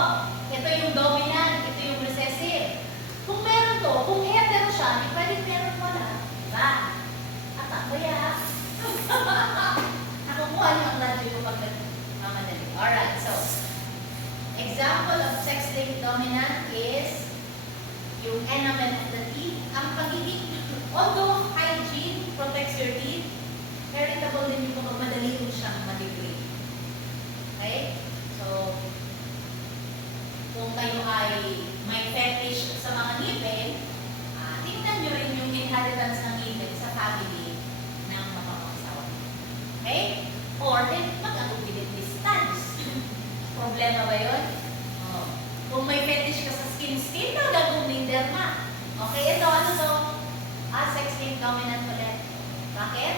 Ito yung dominant, ito yung recessive. Kung meron to, kung hetero siya, di pwede meron wala. Diba? At ako ya. Nakukuha niyo ang radyo ko pag mamadali. Alright, so, example of sex-linked dominant is yung enamel of the teeth. Ang pagiging, although hygiene protects your teeth, heritable din yung kapag madali rin siyang ma-degrade. Okay? So, kung kayo ay may fetish sa mga ngipin, tingnan nyo rin yung inheritance ng ngipin sa family ng mapapangsawa. Okay? Or, mag-agupilid distance. Problema ba yun? Oh. Kung may fetish ka sa skin, mag-aguming derma. Okay, ito, ano to? Sex-linked dominant ulit. Bakit?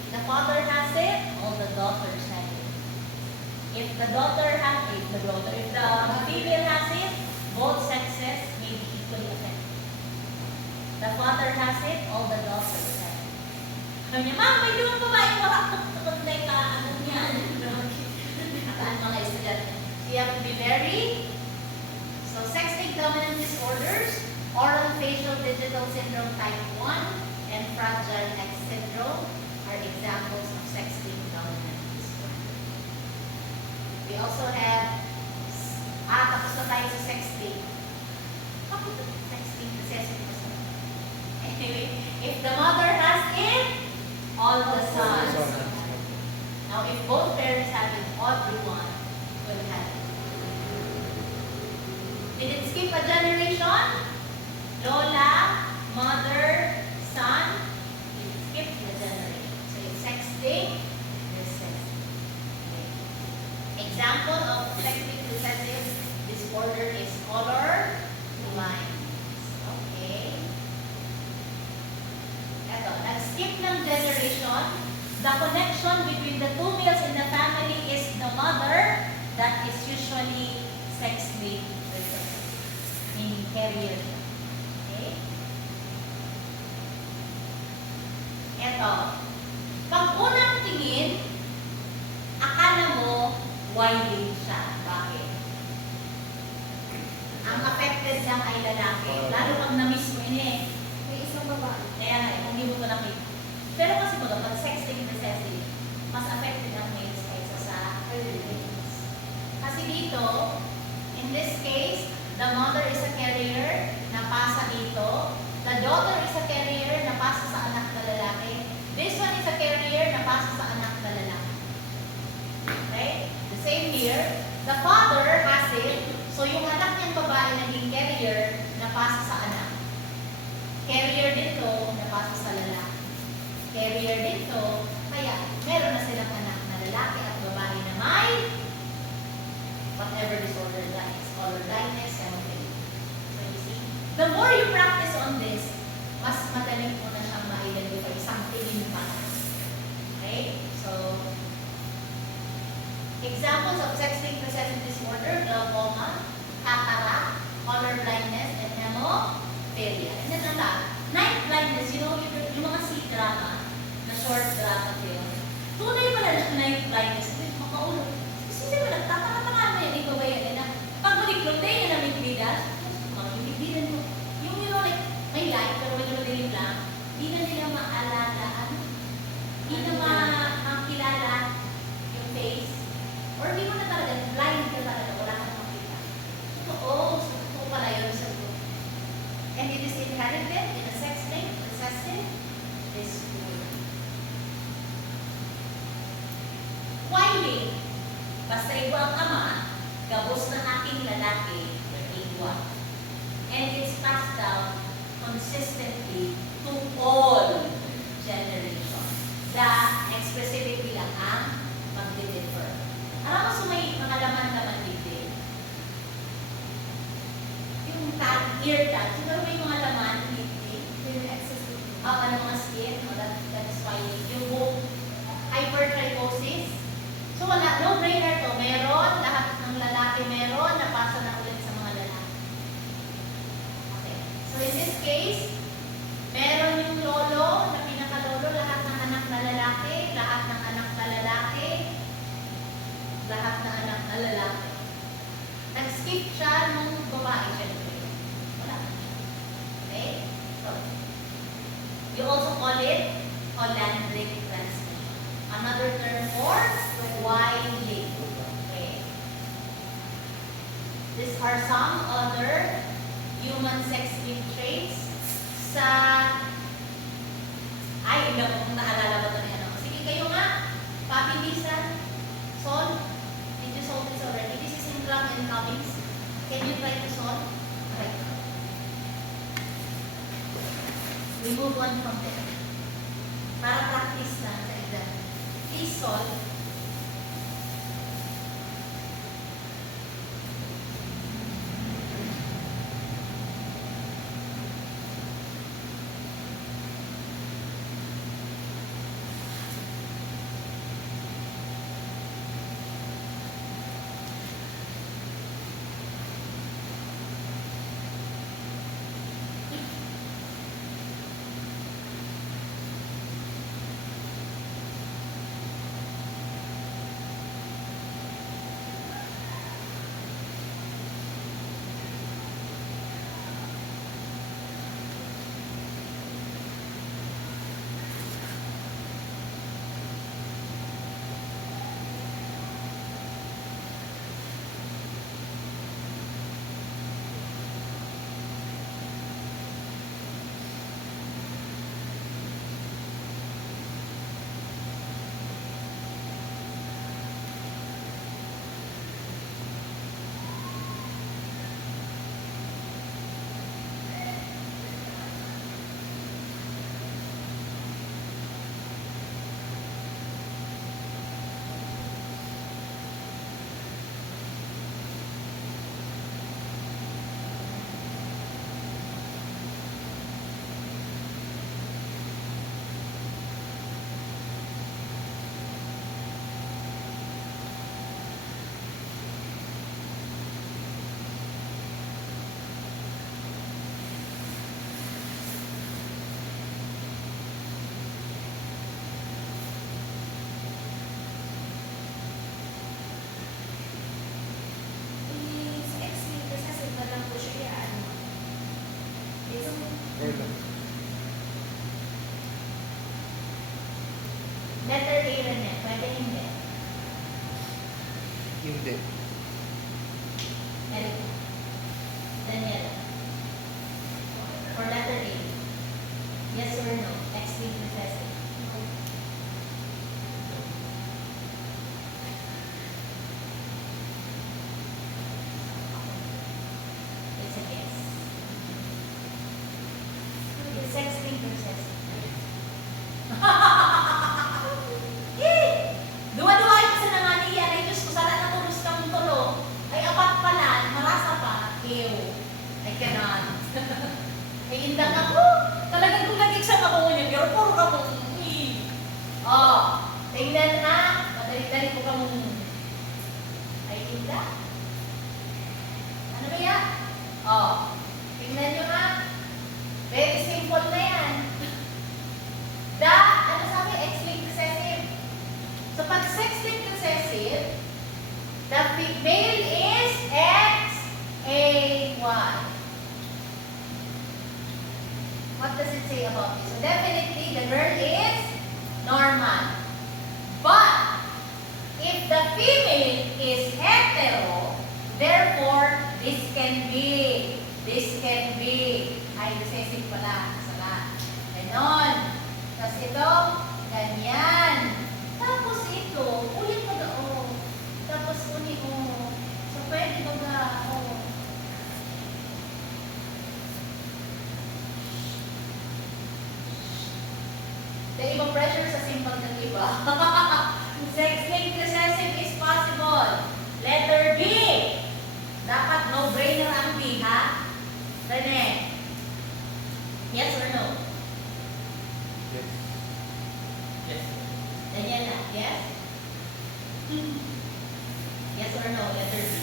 If the father has it, all the daughters have it. If the female has it, both sexes may be equally affected. The father has it, all the daughters have it. Sabi niya, ma'am, may lumang babae wala takot na yung ano niya. Nakaan mga estudyante. So you have to be very, so sexting dominant disorders, oral facial digital syndrome type 1, and fragile X syndrome are examples of sexting dominant disorder. We also have, tapos na tayo sa sexting. Bakit ito sexting? Necessity ko sa. Anyway, if the mother has it, all the sons. Now, if both parents have it, everyone will have it. Did it skip a generation? Lola, mother, son, it skipped the generation. So it's sexting, recessive. Okay. Example of sexting recessive disorder is color blindness. Okay. Eto, nag-skip ng generation. The connection between the two males in the family is the mother that is usually sex-linked recessive, meaning carrier. Okay? Eto, pag unang tingin, akala mo Y-linked siya. Bakit? Ang affected lang ay lalaki. Lalo pag na-miss mo ini. May isang babae. Kaya nga, kung hindi mo ito nakita. Pero kasi mo pag sexting recessive, mas affected ang males kaysa sa females. Kasi dito, in this case, the mother is a carrier na pasa dito. The daughter is a carrier na pasa sa anak na lalaki. This one is a carrier na pasa sa anak na lalaki. Okay? The same here. The father has it. So yung anak niyang babae naging carrier na pasa sa anak. Carrier dito na pasa sa lalaki. Carrier dito. Kaya meron na silang anak na lalaki at babae na may whatever disorder that is. Color blindness, anything. So you see, the more you practice on this, mas madaling mo na siyang ma-identify isang tingin pa. Okay? So, examples of sexting recessive disorder, glaucoma, cataract, color blindness, and hemophilia. And then ang lahat, night blindness, you know, yung mga C-drama, na short drama film, tunay pala na night blindness, makaulo. Kasi mo nagtataka-taka mo yan, ikaw ba yan? Pag maniklong tayo na may bigas, hindi mo, yung you know, like, may light, pero medyo madilim lang, hindi na nila maalagaan, hindi na makilala yung face, or hindi mo na talaga, blind ka talaga, wala kang makita. So pala yun sa group. And it is inherited in a sex-linked recessive disorder. Y-linked. Basta igwa ang ama, gabos ng aking lalaki, igwa. And it's passed down consistently to all generations. The expressivity lang ang mag-differ. Alam mo, so may mga laman-laman dito. Yung tag, ear tag, siguro may mga laman dito. Yung excess. Ng mga skin, that is why yung hypertrichosis. So wala, no brainer to. Meron, lahat ng lalaki meron, napasa na ulit sa mga lalaki. Okay. So in this case, meron yung lolo, na pinakalolo, lahat ng anak na lalaki, lahat ng anak na lalaki, lahat ng anak na lalaki. Nag-skip siya nung babae, syempre. Wala. Okay? So, you also call it Hollandric transmission. Another term for Y-linked. Okay. These are some other human sex-linked traits sa... Ay, hindi ko kung naalala ba ito na yan. Sige, kayo nga. Papi Lisa, Sol, did you solve this already? This is in Clang and Cummings. Can you try to solve? Right. We move on from there. Para practice na sa exam. Please solve. Or no? Letter A rin yan. Pwede hindi. Hindi. Eric. Daniel. For letter A. Yes or no? Explain recessive. It's a yes. It's explain recessive. Duwa-duwa yung sa nangani yan. Ay, Diyos ko, sana natulog kang tulo. Ay, apat pala, marasa pa. Ew. I cannot. Ay, indang ako. Talagang kung nag-exam ako ngayon, pero puro ka mong, oh, tingnan na. Madali-dali ko ka mong, ay, inda. Ano ba yan? Oh, tingnan nyo nga. Very simple na yan. Ano sabi? X-linked recessive. So, pag sex-linked recessive, the male is XAY. What does it say about this? So, definitely, the girl is normal. But, if the female is hetero, therefore, this can be, ay, recessive pala, sala. Ganon. Tapos ito, ganyan. Tapos ito, ulit mo doon. Tapos ulit mo. So, pwede ba ga, oh. The iba pressure sa simple ng iba. Sex-linked recessive is possible. Letter B. Dapat no-brainer ang B, ha? Rene. Yes or no? Yes. Yes. Daniela, yes? Yes or no? Letter B.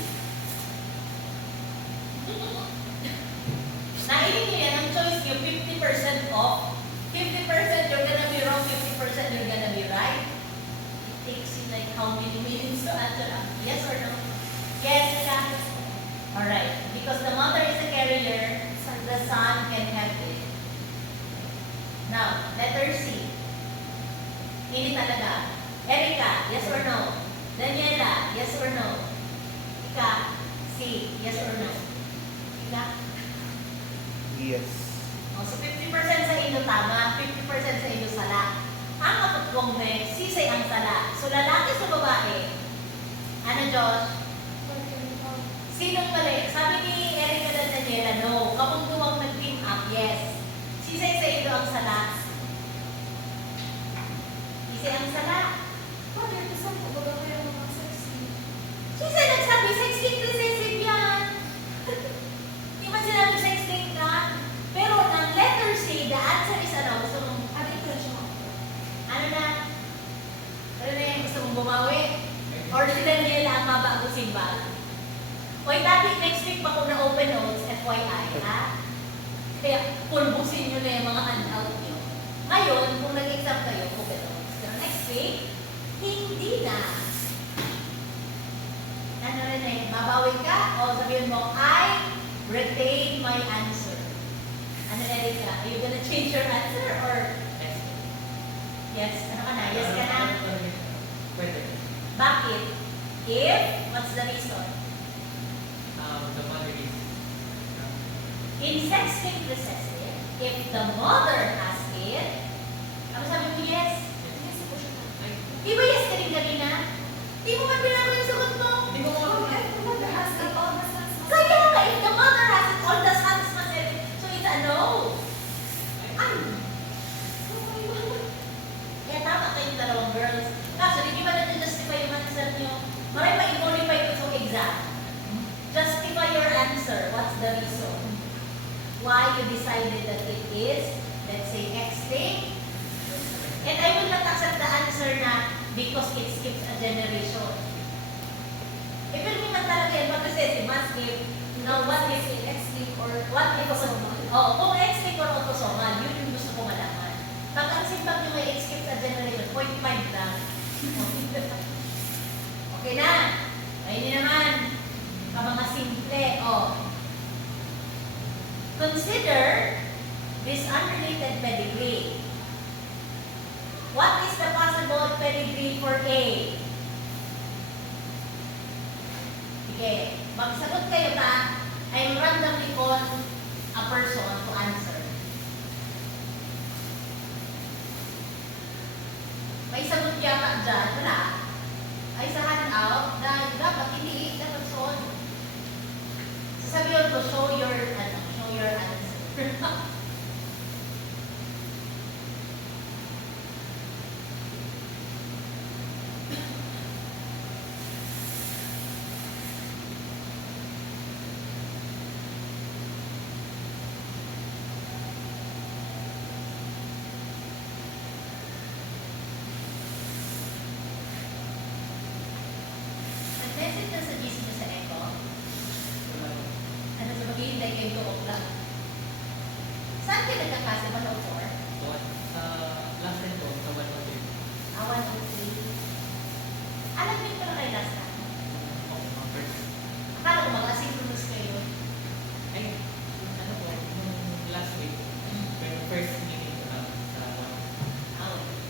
Nainig niyo yan, ang choice niyo, 50% off. 50% you're gonna be wrong, 50% you're gonna be right. It takes you like how many minutes to answer? Yes or no? Yes, yeah. Alright. Because the mother is a carrier, the son can have it. Now, letter C. Hindi talaga. Erica, yes or no? Daniela, yes or no? Ika, C, yes or no? Ika? Yes. Oh, so 50% sa inyo tama, 50% sa inyo sala. Ang matutuwang may sisay ang sala. So lalaki sa babae. Ano, Josh? Sinong mali? Sabi ni Erica at Daniela, no. Kapag tuwang nag-team up, yes. Sisay sa inyo ang sala. Sisay ang sala. Father, gusto ko ba kayo mga sexy? Sisay nagsabi, sex-linked recessive yan. Di man sinabi sex-linked ka. Pero ng letter C, the answer is ano? Gusto mong, Ano yung pressure mo? ano na? Ano na yung gusto mong bumawi? Or si Daniela ang mabagusin ba? Oy, dati next week pa ko na open notes, FYI, ha? Kaya pulbusin nyo na yung mga handout nyo. Ngayon, kung nag-exam kayo, open notes. Pero next week, hindi na. Ano rin eh, babawi ka? O sabihin mo, I retain my answer. Ano na rin ka? Are you gonna change your answer or Yes. yes? Ano ka na? Yes ka na? Pwede. Bakit? If, what's the reason? The mother is. In sex-linked recessive, if the mother has it, ano sabi mo yes? Yes, po siya. Di ba yes ka rin kanina? Di mo man binago yung sagot mo? Di ko Oh, the mother has it, all the sons must Kaya nga, if the mother has it, all the sons must have it. So it's a no. Ay! Oh my God. Kaya tama kayong dalawang girls. Kaso, hindi ba natin justify yung answer nyo? Maray pa i-qualify ko sa exam. Justify your answer. What's the reason? Why you decided that it is, let's say, X-linked? And I will not accept the answer na because it skips a generation. Eh, pero naman talaga yan, pag-recessive must give, now what is it? X-link or What autosomal? Oh, kung X-linked or autosomal, yun yung gusto ko malaman. Pag ang simpag nyo may X skips a generation, 0.5 lang. Okay na. Ayun naman. Ang mga simple. Oh. Consider This unrelated pedigree. What is the possible pedigree for A? Okay, magsagot kayo na. I'm randomly call a person to answer. May sagot yata dyan, wala. Ay sa handout, dahil dapat hindi the person. Sasabihin ko, show your answer. Nag-message na sa GC niyo sa Echo. Ano sa maghihintay kayo 2 o'clock? Saan kayo nagkaklase ba? 104? Sa last time ko, sa 100. 103. Alam niyo pa na kayo last time? Okay, mga first. Akala ko mag-asynchronous kayo. Ay, ano po, nung last week, pero first meeting ko na sa 1. Ah, okay.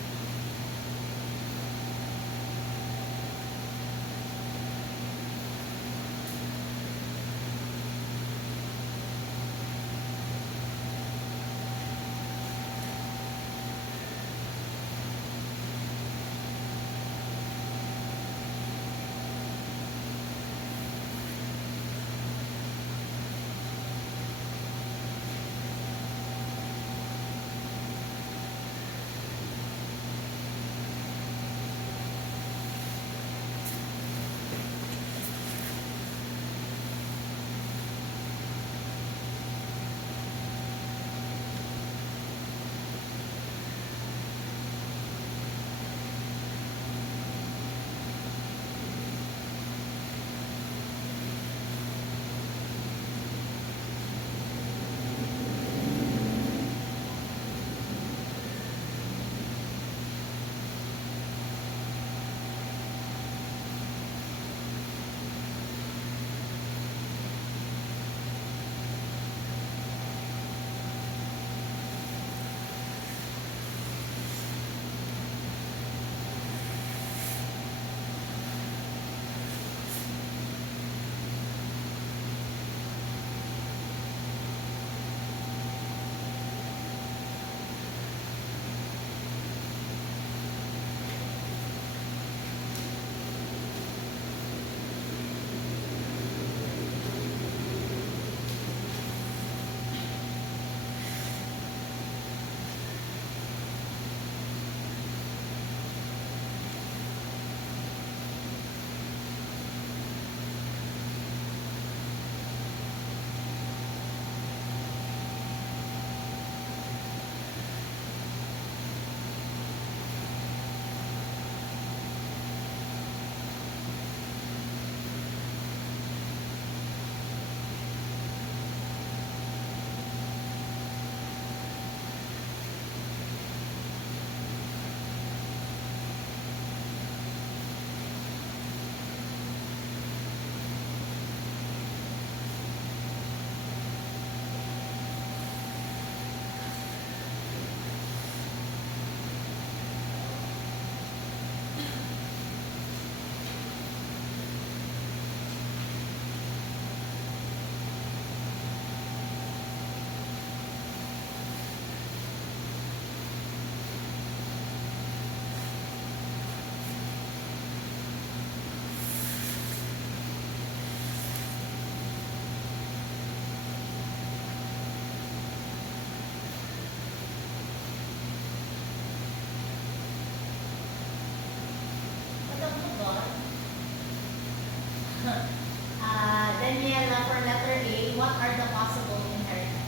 Daniela, for letter A, what are the possible inheritance?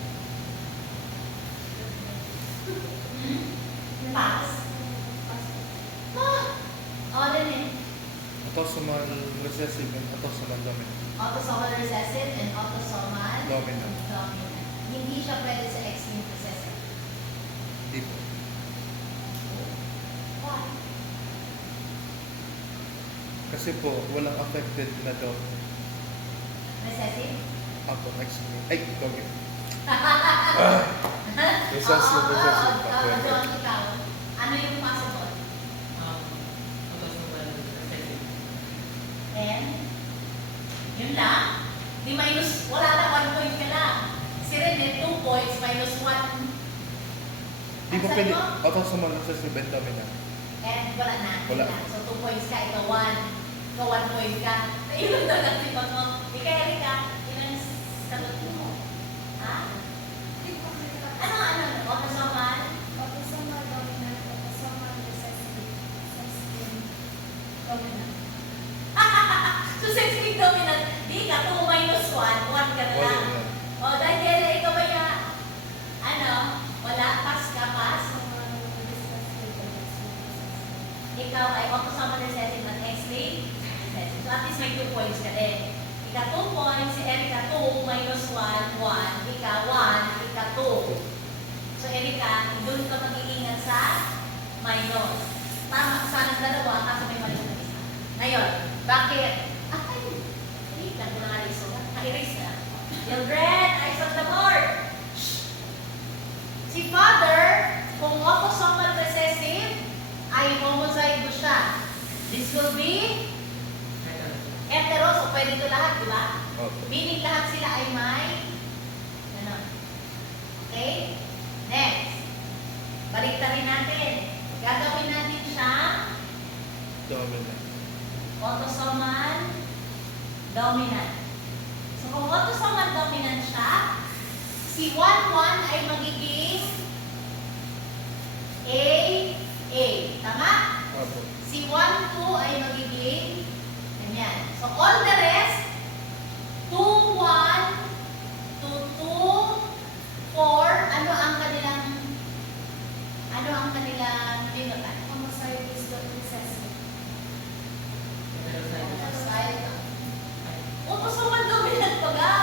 Pass. Oh, then eh. Autosomal recessive and autosomal dominant. Autosomal recessive and autosomal Dominant. dominant. Hindi siya pwede sa X-linked recessive. Hindi po. Why? Kasi po, walang affected na dog. Recessive? Ako, X-linked. Ay, dog yun. Recess na recessive pa. John, ikaw. Ano yung possible? Autosomal recessive. And, yun lang. Di minus, wala na, 1 point ka lang. Si Rene, 2 points, minus 1. Di ko pwede, autosomal recessive and dominant. And wala na. Wala. Yun lang. So, 2 points ka, ikaw 1. Ikaw 1 point ka. Ilan daw lang sipat mo. Ikaw, Erika, ilan sagot mo? Ha? Hindi ko makikita. Ano? Autosomal? Autosomal dominant, autosomal recessive, dominant. So, 6 dominant. Di ka, 2 minus 1, 1 ka na Wala lang. na. O, dahil ikaw ba ya, wala, pass ka, pass. Autosomal recessive, Ikaw ay autosomal recessive at X-linked recessive. So, at least may 2 points ka din. Ika 2 points, si Erika 2, minus 1, 1. Ika 1, ika 2. So, Erika, doon ka mag-iingat sa minus. Tama ka sana dalawa, kaso may mali na isa. Ngayon, bakit? Ay, Erika, ko na nga erase. Na-erase na. Mildred, eyes on the board. Shh. Si Father, kung autosomal recessive, ay homozygous siya. This will be hetero, so pwede ito lahat, di ba? Okay. Meaning lahat sila ay may ganun. Okay? Next. Baliktarin natin. Gagawin natin siya Dominant. autosomal dominant. So kung autosomal dominant siya, si 1-1 ay magiging A. Tama? Opo. Si 1-2 ay magiging ganyan. So all the rest, 2-1, 2-2, 4, ano ang kanilang phenotype? homozygous recessive. Autosomal dominant pa ga.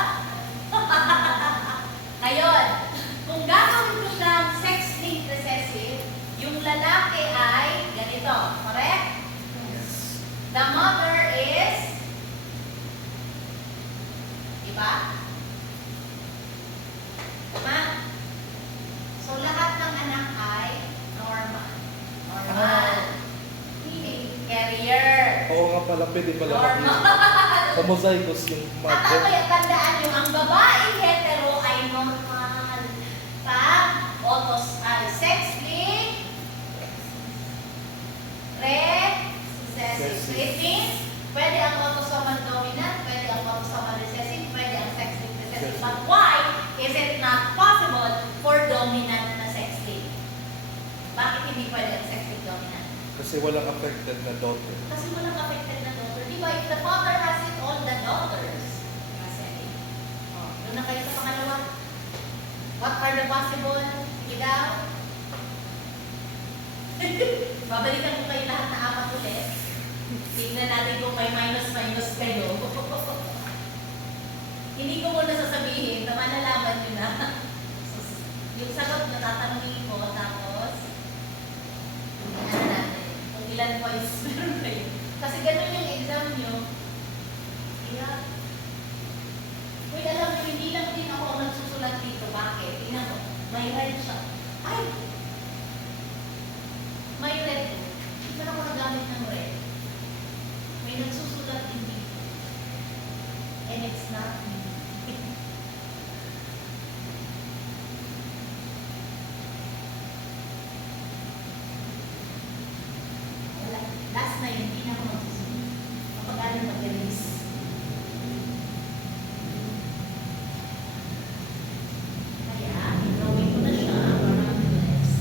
Ngayon, kung gagawin ko ng sex-linked recessive, yung lalaki ay ganito, correct? Yes. The mother is, diba? Tama? So, lahat ng anak ay normal. Normal. Carrier. Oo nga pala, pwede pala maging Normal. homozygous yung At mother. ako yung tandaan nyo, ang babaeng hetero ay normal. Pag sex-linked, recessive. So it means, pwede ang autosomal dominant, pwede ang autosomal recessive, pwede ang sex-linked recessive. But why is it not possible for dominant na sex-linked? Bakit hindi pwede ang sex-linked dominant? Kasi walang affected na daughter. Kasi walang affected na daughter. Di ba, if the father has it, all the daughters. Kasi, doon na kayo sa pangalawa. What are the possible? Sige daw. Babalikan ko kayo lahat na 4 ulit. Tingnan natin kung may minus kayo. Hindi ko muna sasabihin, na malalaman nyo na. Yung sagot na tatanungin ko, tapos, ano natin, kung ilan points meron kayo. Kasi ganun yung exam nyo. Kaya, wait, alam nyo, hindi lang din ako ang nagsusulat dito. Bakit? Tingnan mo, may red siya. Ay! May red. Hindi pa ako nagamit ng red. May nagsusulat din dito. And it's not me. Wala. Last na yun, hindi na ako magsusunod. Kapag ano mag-release. Kaya, i-drawing ko na siya para mabilis.